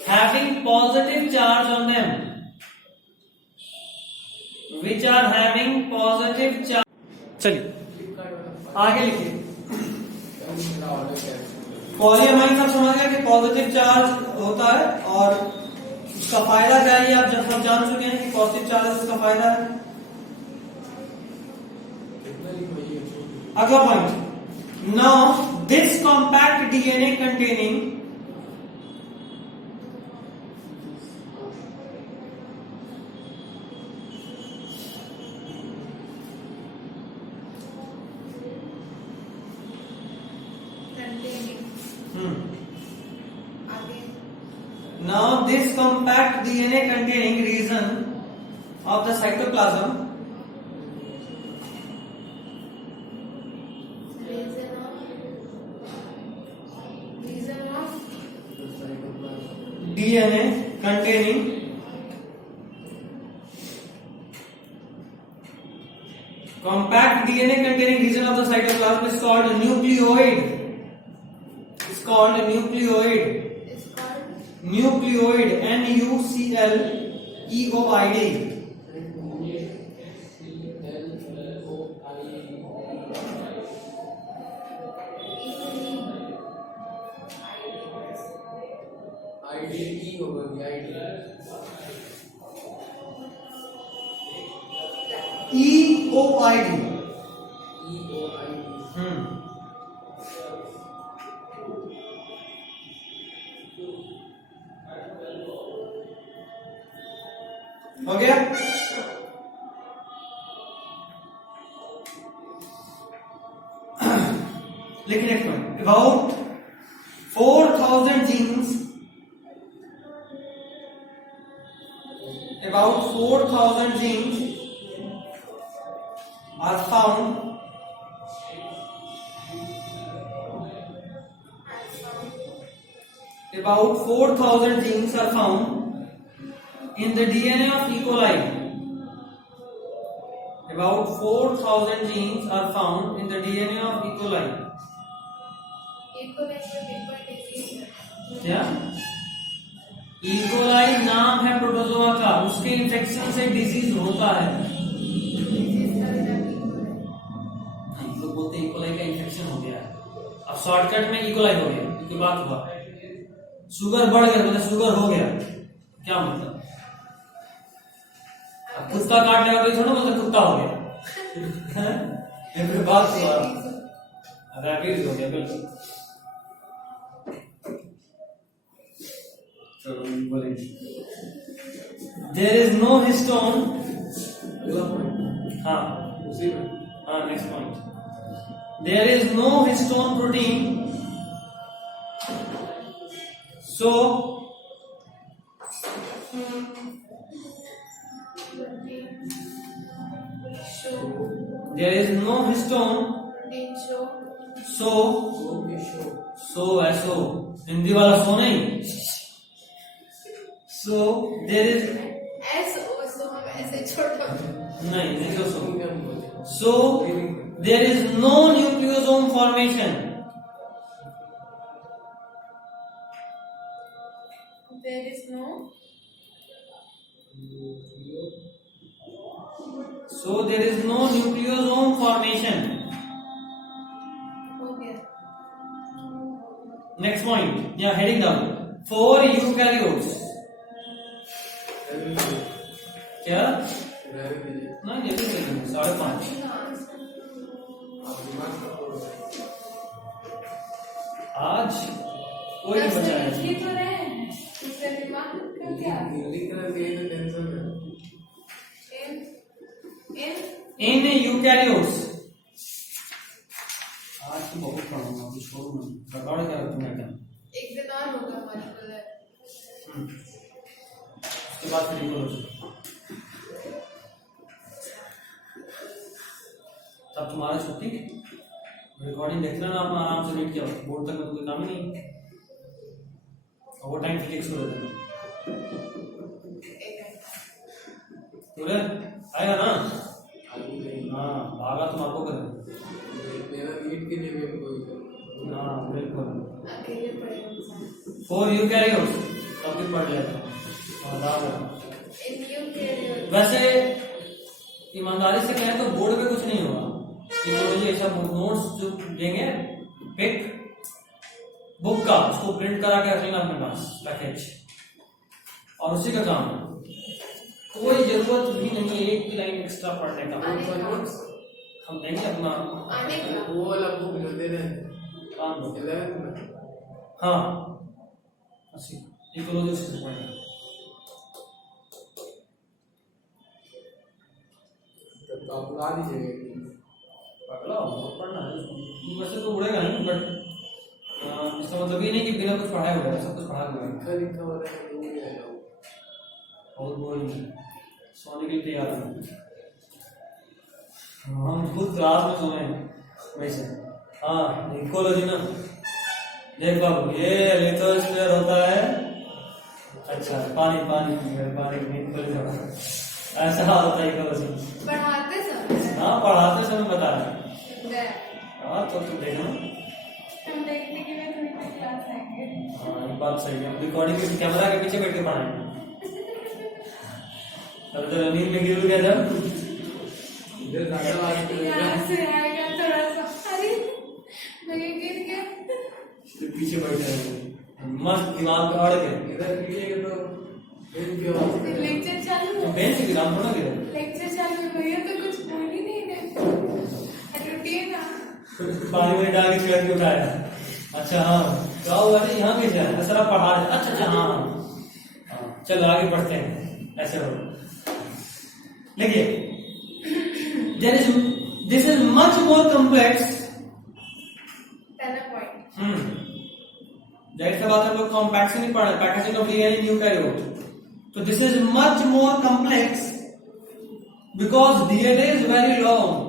having positive charge on them. चलिए आगे लिखिए. पॉलीअमाइन्स आप समझ गए कि पॉजिटिव चार्ज होता है और उसका फायदा क्या है आप जब सब जान चुके हैं कि पॉजिटिव चार्ज है उसका फायदा है. अगला point. Now this compact DNA containing Now this compact DNA containing region of the cytoplasm DNA containing compact DNA containing region of the cytoplasm is called a nucleoid. It's called a nucleoid. Nucleoid. NuCleoid. EOID. हो गया. लेकिन एक minute. About 4,000 genes are found in the DNA of E. coli. About 4,000 genes are found in the DNA of E. coli. क्या? E. coli नाम है protozoa का. उसके infection से डिजीज होता है. लोग बोलते हैं E. coli का इंफेक्शन हो गया है. अब शॉर्टकट में इक्वलाइज हो गया, ये बात हुआ। शुगर बढ़ गया मतलब शुगर हो गया, क्या मतलब? अब कुत्ता काट लेगा तो थोड़ा मतलब कुत्ता हो गया। ये कोई बात हुआ, रैबिट हो गया बिल्कुल। चलो बोलेंगे, देयर इज नो हिस्टोन। अगला पॉइंट हाँ उसी में हाँ, next point, there is no histone protein, so there is no histone, so so Hindi वाला सो नहीं, so there is नहीं तो so there is no nucleosome formation, There is no. so there is no nucleosome formation. Okay. Next point, yeah, heading down, for eukaryotes, क्या नहीं ये भी नहीं, 5.5 आज कोई नहीं बचा है। लिख तो रहे हैं, इससे दिमाग का क्या? In eukaryotes, आज तो बहुत पढ़ूंगा, अभी छोड़ू ना, रिकॉर्ड क्या रखूंगा क्या? एक दिन और होगा हमारे कॉलेज। उसके बाद फिर इकोलॉजी, तब तुम्हारा छुट्टी, रिकॉर्डिंग देख लेना, अपना आराम से रीड किया, बोर्ड तक में तो कोई काम ही नहीं, और वो टाइम फिजिक्स को दे देना, पूरे आएगा ना? हाँ भागा तुम आपको करें, मेरा नीट के लिए भी कोई हाँ बिल्कुल। अकेले पढ़े फॉर यूकैरियोट्स टॉपिक पढ़ लेते हैं, इन यूकैरियोट्स। वैसे ईमानदारी से कहें तो बोर्ड पे कुछ नहीं होगा, ये सब नोट्स जो देंगे पिक बुक का, उसको प्रिंट करा के रख लेना अपने पास पैकेज, और उसी का काम है, कोई जरूरत भी नहीं है एक भी लाइन एक्स्ट्रा पढ़ने का। हम देंगे अपना आने का वो वाला बुक जो दे रहे हैं काम दो। 11th में हाँ अच्छी इकोलॉजी से पढ़ना, तब तो आप ला दीजिएगा। पकड़ा हो पढ़ना है उसको, वैसे तो उड़ेगा नहीं, बट इसका मतलब ये नहीं कि बिना कुछ पढ़ाए हुआ है, सब कुछ पढ़ा हुआ है। लिखा हो रहा है तो वो जाएगा बहुत बोरिंग, सोने के लिए तैयार है, हम खुद क्लास में सोए वैसे। हाँ इकोलॉजी ना, देख बाबू ये लिथोस्फीयर होता है, अच्छा पानी पानी पानी ऐसा होता है इकोलॉजी, पढ़ाते समय। हाँ पढ़ाते समय बता रहे हैं। दे। हाँ तो तुम देखना, हम देखने के लिए थोड़ी ना क्लास आएंगे। हाँ ये बात सही है, रिकॉर्डिंग के कैमरा के पीछे बैठ के पढ़ाएंगे, तब तो नींद में गिर गया जब इधर ज्यादा बात यहाँ से आएगा थोड़ा सा, अरे मैं गिर गया। पीछे बैठ जाएंगे मस्त दिमाग पे अड़ के, इधर गिरेगा तो बेंच की आवाज से लेक्चर चालू है। बेंच की काम थोड़ा गिरे, लेक्चर चालू है, भैया तो कुछ बोल ही नहीं रहे। रुकिए ना। पानी में डाल के छिड़क के उठाया, अच्छा हाँ क्या हुआ, अरे यहाँ कैसे है, सर पढ़ा रहे, अच्छा अच्छा हाँ हाँ चल आगे बढ़ते हैं, ऐसे हो। देखिए this is much more complex, पहला पॉइंट। जाहिर सी बात है, लोग कॉम्पैक्ट से नहीं पढ़ रहे, packaging of DNA in eukaryote, तो this is much more complex because DNA is very long,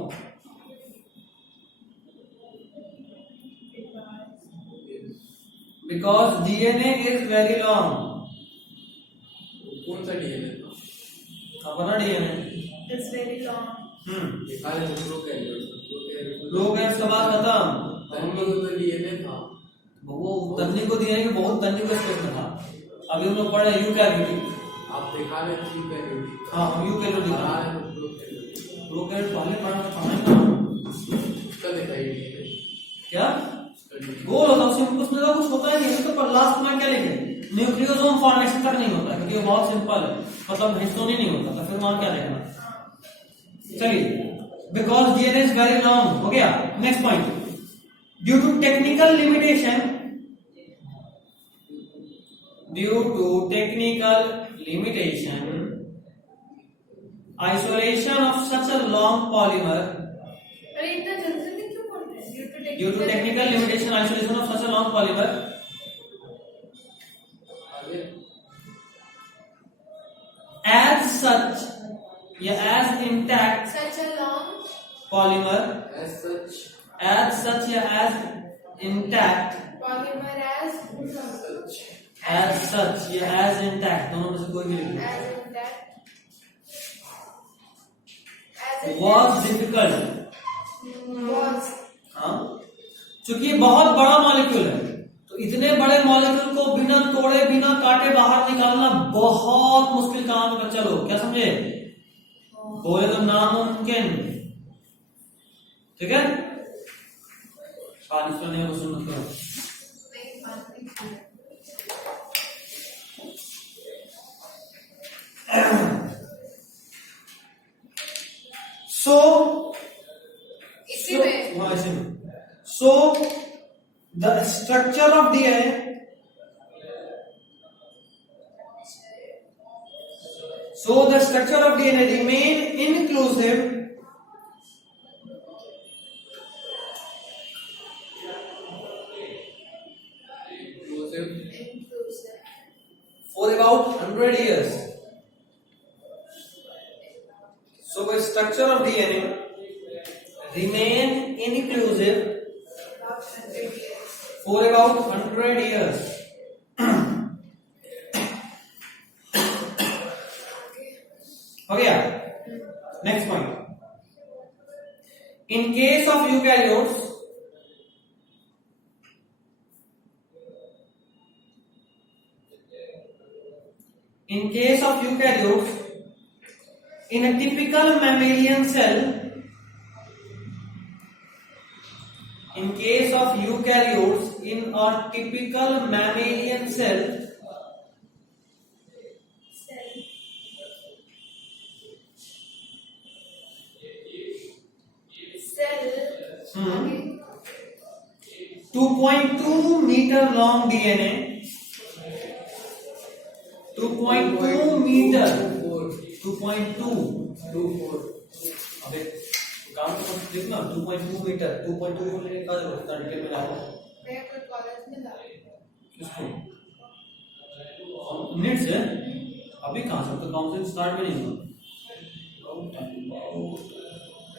because DNA is very long. कौन सा डीएनए अपना DNA It's very long. दिखाने से प्रोकैरियोट्स प्रोकैरियोट्स का बात खत्म, तन्नी को तो डीएनए था, वो तन्नी को DNA के बहुत तन्नी को स्पेस में था, अभी हम लोग पढ़ रहे हैं यूकैरियोटिक, आप दिखा रहे थे यूकैरियोटिक, हाँ हम यूकैरियोटिक आ पढ़ा रहे रहे हैं प्रोकैरियोटिक प्रोकैरियोट पहले पढ़ा उसका दिखाइए डीएनए क्या स्टडी लास्ट में क्या लिखे, न्यूक्लियोसोम फॉर्मेशन तक नहीं होता क्योंकि ये बहुत सिंपल है, मतलब हिस्टोन ही नहीं होता, तो फिर वहां क्या लिखना। चलिए, because DNA is very long, हो गया। Next point, due to technical limitation, due to technical limitation, isolation of such a long polymer, अरे इतना जल्दी क्यों बोल रहे हैं? due to technical limitation, isolation of such a long polymer, आगे as such या as intact Such a long polymer, as such या as intact, polymer as such या as intact, दोनों में से कोई भी लिख लो, as in that as in was difficult, was हाँ, चूंकि ये बहुत बड़ा मॉलिक्यूल है, तो इतने बड़े मॉलिक्यूल को बिना तोड़े बिना काटे बाहर निकालना बहुत मुश्किल काम है बच्चा लोग, क्या समझे, बोले तो नामुमकिन, ठीक है। पानी सुनने को सुन मत करो। नहीं मानती हूँ। So, इसी में हाँ इसी में, so the structure of DNA, so the structure of DNA remain inclusive inclusive for about 100 years. So the structure of DNA remain inclusive about 100 years. for about 100 years. हो गया। Next point, in case of eukaryotes, in case of eukaryotes, in a typical mammalian cell, in case of eukaryotes, in a typical mammalian cell, Cell 2.2 meter long DNA, 2.2 meter, 2.2, 24 अबे count मत देखना, 2.2 metre, 2.2 को लेके क्या जरूरत है, detail में जाओ। मैं कोई कॉलेज में ला किसको मिनट्स है, अभी कहाँ से, तो काउंसलिंग स्टार्ट भी नहीं हुआ,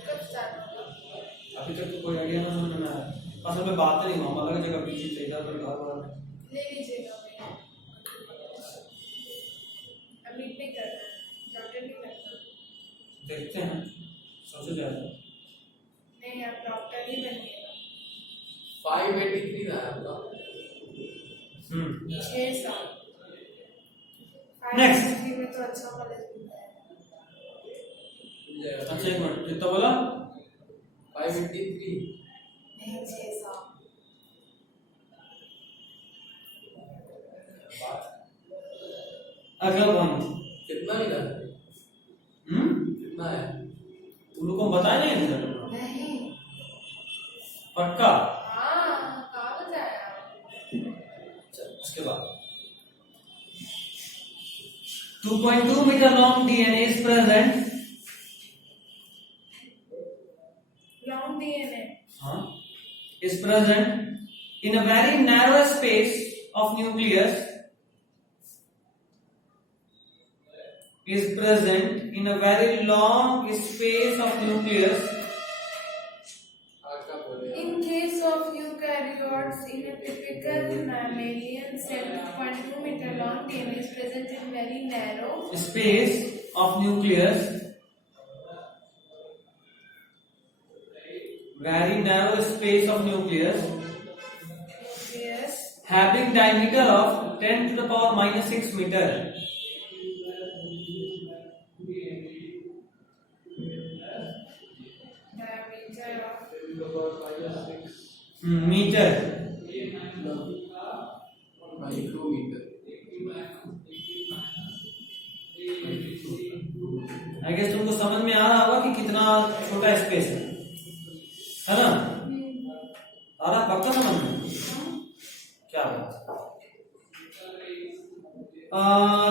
कब स्टार्ट होगा? अभी तक तो कोई आइडिया ना समझ में आया, असल में बात नहीं हुआ, अलग जगह पीछे से इधर उधर घर ले लीजिएगा भैया, एडमिट नहीं करना है, डॉक्टर नहीं करना, देखते हैं, सोचो जाएगा। नहीं आप डॉक्टर ही बनिएगा। 583 था आपका 6 साल Next. 5 में तो अच्छा कॉलेज मिलता है। मिल जाएगा। अच्छा एक मिनट, कितना बोला, 583 नहीं 6 साल। अगला पॉइंट, कितना मिला कितना है तुम लोग को बताया नहीं रिजल्ट, नहीं पक्का। हाँ कहाँ बताया? उसके बाद 2.2 metre long DNA is present, long DNA is present in a very narrow space of nucleus, is present in a very long space of nucleus, आपका बोले In case of eukaryotes, in a typical mammalian cell, 2.2 meter long DNA is present in very narrow space of nucleus, very narrow space of nucleus, nucleus, having diameter of 10 to the power minus 6 meter, diameter of meter, आ रहा पक्का समझ में? क्या बात।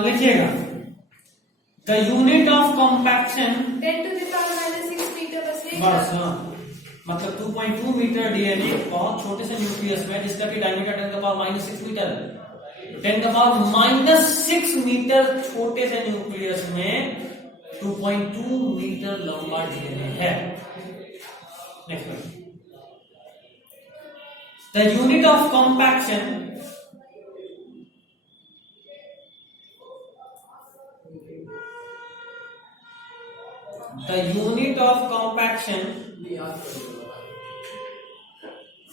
लिखिएगा the unit of compaction 10 to the power minus 6 meter बस यही बस हाँ, मतलब 2.2 मीटर डीएनए बहुत छोटे से न्यूक्लियस में जिसका कि डायमीटर 10⁻⁻6 मीटर है। 10⁻⁻6 मीटर छोटे से न्यूक्लियस में 2.2 मीटर लंबा डीएनए है। Next question the unit of compaction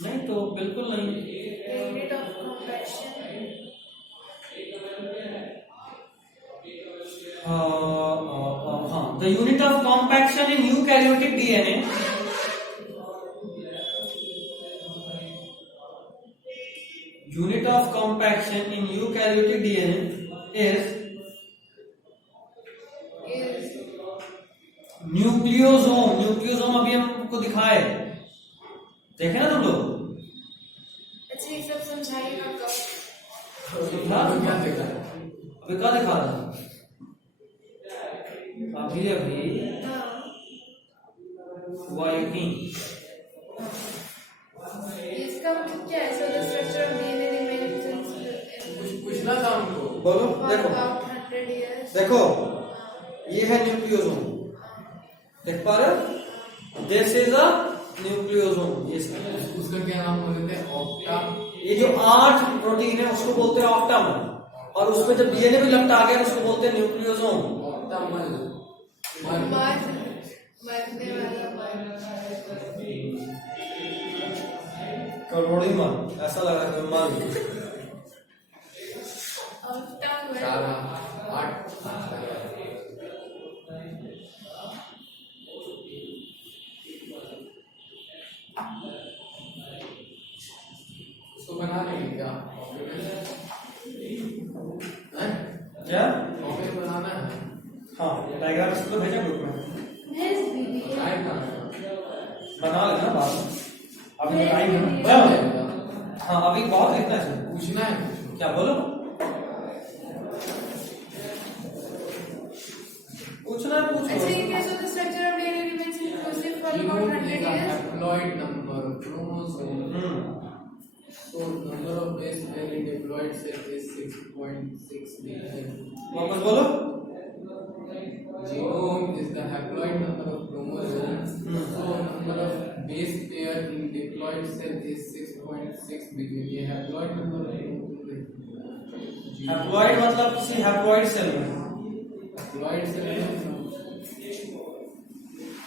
नहीं तो बिल्कुल नहीं। यूनिट ऑफ कॉम्पैक्शन हाँ the unit of compaction in eukaryotic DNA unit of compaction in eukaryotic DNA is nucleosome. Nucleosome अभी हमको दिखाए, देखे ना तुम लोग? अच्छा ये सब समझाइएगा कब? क्या देखा? अभी क्या दिखा रहा था? अभी हाँ हुआ यकीन। इसका मतलब क्या है? So the structure of DNA remains in पूछना था हमको। बोलो। for देखो about 100 years. देखो ये है न्यूक्लियोसोम, देख पा रहे हो? This is a nucleosome. ये उसका क्या नाम बोलते हैं? ऑक्टा। ये जो 8 प्रोटीन है उसको बोलते हैं ऑक्टामर, और उसमें जब डीएनए भी लगता आ गया उसको बोलते हैं न्यूक्लियोसोम। ऑक्टामर मरने वाला करोड़ी मर, ऐसा लग रहा है मर। चार आठ उसको बना लेंगे क्या? क्या? कॉपी बनाना है? हाँ डायग्राम इसको भेजा ग्रुप में, भेज दीजिए। बना लेना बाद में। अभी टाइम है। हाँ अभी बहुत लिखना है। पूछना है? क्या बोलो? पूछना है पूछो। अच्छा ये कैसे the structure of DNA remains inclusive for about 100 years? Haploid number of chromosome. So number of base pair in diploid cell is 6.6 billion. वापस बोलो। Genome is the haploid number of chromosomes. So number of base pair in diploid cell is 6.6 billion. ये haploid number haploid मतलब किसी haploid cell में। haploid cell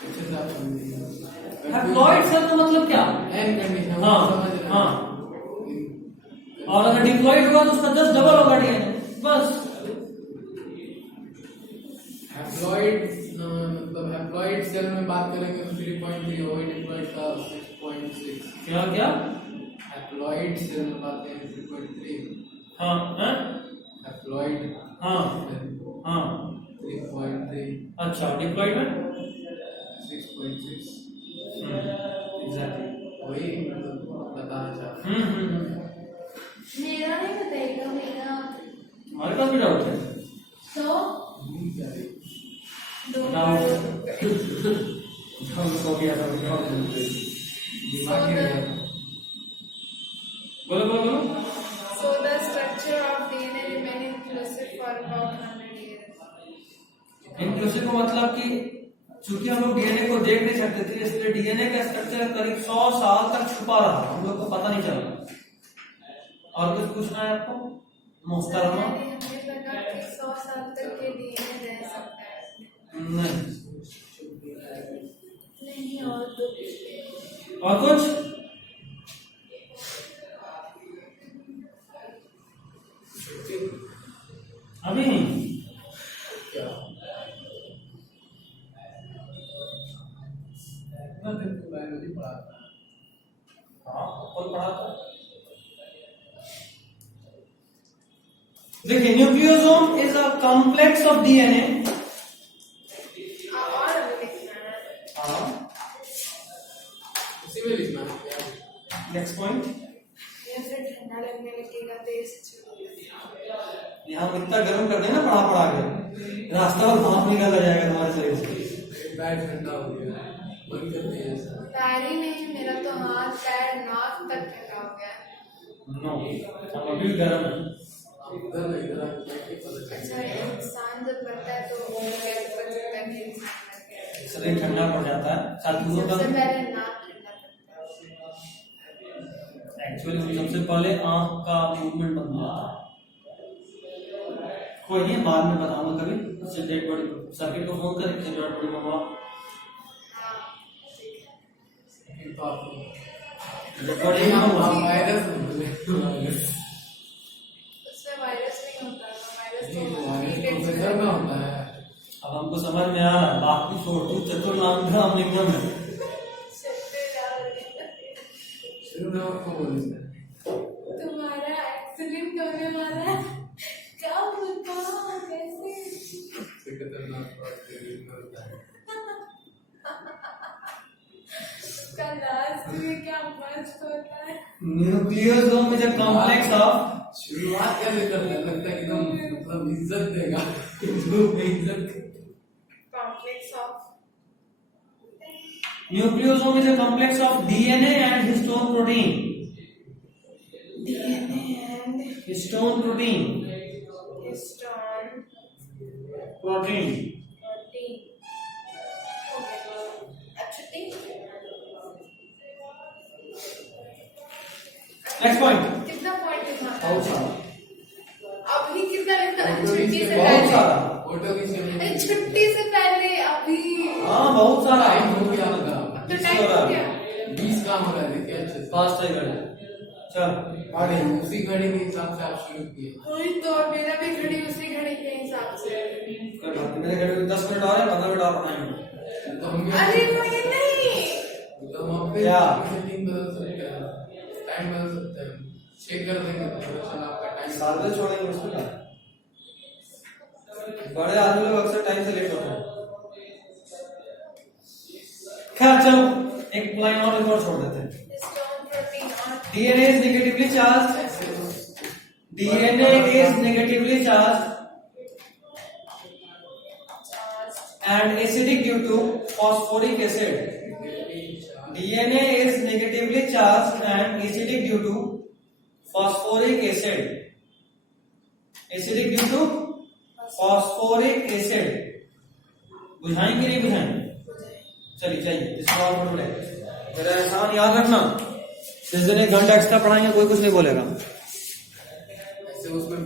अच्छे से आप समझिए। हैप्लॉइड सेल का मतलब क्या? N condition हाँ, समझ रहे हैं? हाँ। और अगर डिप्लॉइड हुआ तो उसका 10 डबल होगा डीएनए बस। हैप्लॉइड मतलब हैप्लॉइड सेल में बात करेंगे तो 3.3 होगा, डिप्लॉइड का 6.6। क्या क्या? हैप्लॉइड सेल में बात करेंगे 3.3। हाँ हैं? हैप्लॉइड हाँ हाँ 3.3 अच्छा डिप्लॉइड में 6.6 एग्जैक्टली वही मतलब बताना चाहता मेरा नहीं बताइएगा मेरा। हमारे पास भी डाउट है। तो हूँ क्या रे? बताओ। हमको भी आता है। दिमाग गिर गया। बोलो बोलो बोलो। So the structure of DNA remain inclusive for about 100 years. Inclusive का मतलब कि चूंकि हम लोग डीएनए को देख नहीं सकते थे इसलिए डीएनए का स्ट्रक्चर करीब 100 साल तक छुपा रहा, हम लोग को पता नहीं चला। और कुछ पूछना है आपको मोहतरमा? मुझे लगा कि 100 साल तक के DNA रह सकता है। नहीं और तो और कुछ? अभी क्या? मैं तो बायोलॉजी पढ़ाता हूँ। हाँ कौन पढ़ाता है? देखिए nucleosome is a complex of DNA. और लिखना है। हाँ उसी में लिखना है क्या? नेक्स्ट पॉइंट, या फिर ठंडा लगने लगेगा तेज। यहाँ हम इतना गर्म कर दें ना पढ़ा के, रास्ता और भाप निकल जाएगा तुम्हारे शरीर से। बैग ठंडा हो गया, मन करते हैं ऐसा। पैर ही नहीं, मेरा तो हाथ पैर नाक तक ठंडा हो गया। नो, हम अभी गर्म है। इधर आके पता अच्छा, चलेगा। इंसान जब बनता है तो वो कैसे बन सकता है कि इंसान बन गया? शरीर ठंडा पड़ जाता है। साथियों का सबसे पहले नाक ठंडा पड़ता है। एक्चुअली सबसे पहले आंख का मूवमेंट बंद हो जाता है। कोई नहीं, बाद में बताऊंगा कभी। उससे डेड बॉडी सर्किट को फोन करके डेड बॉडी मंगवा। तो आपको डेड बॉडी मंगवा। वायरस वायरस उससे वायरस नहीं होता है, वायरस प्रोफेसर में होता है। अब हमको समझ में आ रहा है, बाकी छोड़ तू चतुर नाम था हम लिंगम है। शुरू में आपको बोली तुम्हारा एक्सीडेंट होने वाला है, क्या बताओ कैसे? खतरनाक बात होता है। उसका लास्ट में क्या मस्त होता है। Nucleosome is a complex of शुरुआत कैसे करते हैं, लगता है कि तुम मतलब इज्जत देगा जो इज्जत। Complex of nucleosome is a complex of DNA and histone protein. DNA and histone protein, histone protein. Protein. अच्छा ठीक। नेक्स्ट पॉइंट, कितना पॉइंट है बहुत सारा, अभी कितना लगता है? फोटो छुट्टी से बहुत पहले, सारा। फोटो की अरे छुट्टी से पहले अभी हाँ बहुत सारा। टाइम हो गया होगा। तो टाइम हो गया। 20 काम हो रहा है, देखिए अच्छे से। फास्ट है घड़ी। चल अरे उसी घड़ी के हिसाब से आप शुरू किए। वही तो, मेरा भी घड़ी उसी घड़ी के हिसाब से। कोई बात नहीं, मेरे घड़ी में 10 मिनट और है, 15 मिनट और बनाएंगे। तो हम अरे वही नहीं, तो हम अपने क्या? सेटिंग बदल सकते हैं, टाइम बदल सकते हैं, चेक कर देंगे प्रोफेशन आपका टाइम। सारे छोड़ेंगे उसको क्या? बड़े आदमी लोग अक्सर टाइम से लेट होते हैं। खैर चलो, एक लाइन और रिकॉर्ड छोड़ देते हैं। हिस्टोन प्रोटीन और DNA is negatively charged. DNA is negatively charged and acidic due to phosphoric acid. DNA is negatively charged and acidic due to phosphoric acid. Acidic due to phosphoric acid. बुझाएंगे नहीं बुझाएंगे? चलिए चाहिए इसको और पढ़ ले। मेरा एहसान याद रखना, जिस दिन 1 घंटा एक्स्ट्रा पढ़ाएंगे कोई कुछ नहीं बोलेगा। ऐसे उसमें